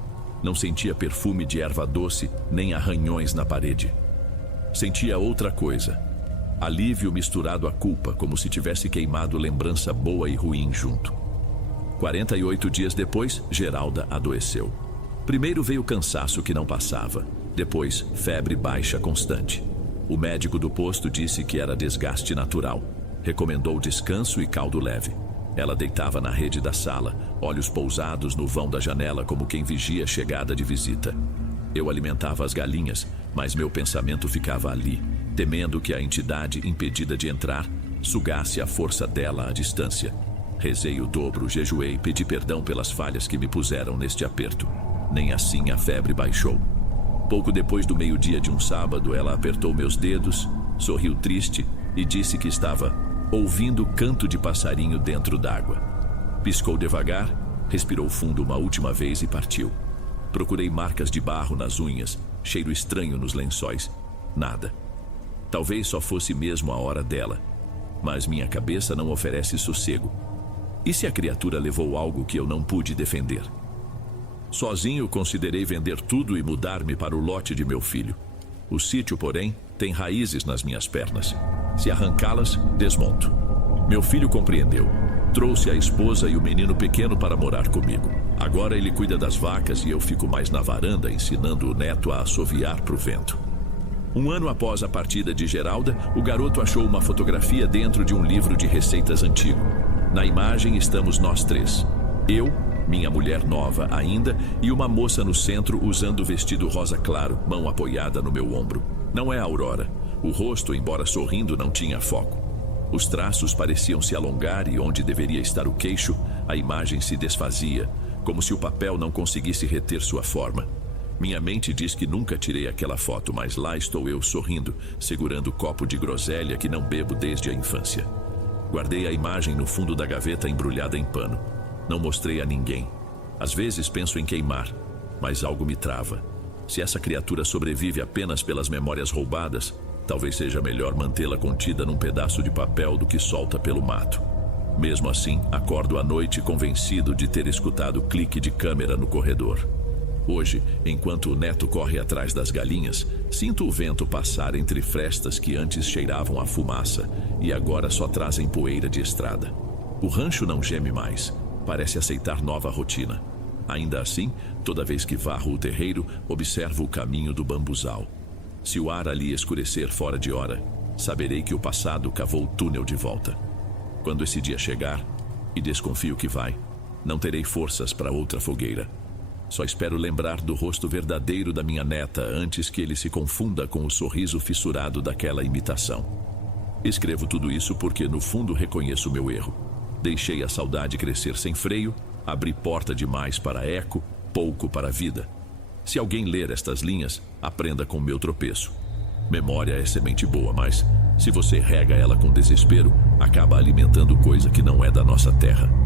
Não sentia perfume de erva doce, nem arranhões na parede. Sentia outra coisa. Alívio misturado à culpa, como se tivesse queimado lembrança boa e ruim junto. 48 dias depois, Geralda adoeceu. Primeiro veio cansaço que não passava. Depois, febre baixa constante. O médico do posto disse que era desgaste natural. Recomendou descanso e caldo leve. Ela deitava na rede da sala, olhos pousados no vão da janela como quem vigia a chegada de visita. Eu alimentava as galinhas, mas meu pensamento ficava ali, temendo que a entidade impedida de entrar sugasse a força dela à distância. Rezei o dobro, jejuei, pedi perdão pelas falhas que me puseram neste aperto. Nem assim a febre baixou. Pouco depois do meio-dia de um sábado, ela apertou meus dedos, sorriu triste e disse que estava ouvindo canto de passarinho dentro d'água. Piscou devagar, respirou fundo uma última vez e partiu. Procurei marcas de barro nas unhas, cheiro estranho nos lençóis. Nada. Talvez só fosse mesmo a hora dela. Mas minha cabeça não oferece sossego. E se a criatura levou algo que eu não pude defender? Sozinho considerei vender tudo e mudar-me para o lote de meu filho. O sítio, porém, tem raízes nas minhas pernas. Se arrancá-las, desmonto. Meu filho compreendeu. Trouxe a esposa e o menino pequeno para morar comigo. Agora ele cuida das vacas e eu fico mais na varanda ensinando o neto a assoviar para o vento. Um ano após a partida de Geralda, o garoto achou uma fotografia dentro de um livro de receitas antigo. Na imagem estamos nós três. Eu, minha mulher nova ainda, e uma moça no centro usando vestido rosa claro, mão apoiada no meu ombro. Não é a Aurora. O rosto, embora sorrindo, não tinha foco. Os traços pareciam se alongar e onde deveria estar o queixo, a imagem se desfazia, como se o papel não conseguisse reter sua forma. Minha mente diz que nunca tirei aquela foto, mas lá estou eu sorrindo, segurando o copo de groselha que não bebo desde a infância. Guardei a imagem no fundo da gaveta embrulhada em pano. Não mostrei a ninguém. Às vezes penso em queimar, mas algo me trava. Se essa criatura sobrevive apenas pelas memórias roubadas, talvez seja melhor mantê-la contida num pedaço de papel do que solta pelo mato. Mesmo assim, acordo à noite convencido de ter escutado o clique de câmera no corredor. Hoje, enquanto o neto corre atrás das galinhas, sinto o vento passar entre frestas que antes cheiravam a fumaça e agora só trazem poeira de estrada. O rancho não geme mais, parece aceitar nova rotina. Ainda assim, toda vez que varro o terreiro, observo o caminho do bambuzal. Se o ar ali escurecer fora de hora, saberei que o passado cavou o túnel de volta. Quando esse dia chegar, e desconfio que vai, não terei forças para outra fogueira. Só espero lembrar do rosto verdadeiro da minha neta antes que ele se confunda com o sorriso fissurado daquela imitação. Escrevo tudo isso porque no fundo reconheço o meu erro. Deixei a saudade crescer sem freio, abri porta demais para eco, pouco para vida. Se alguém ler estas linhas, aprenda com meu tropeço. Memória é semente boa, mas se você rega ela com desespero, acaba alimentando coisa que não é da nossa terra.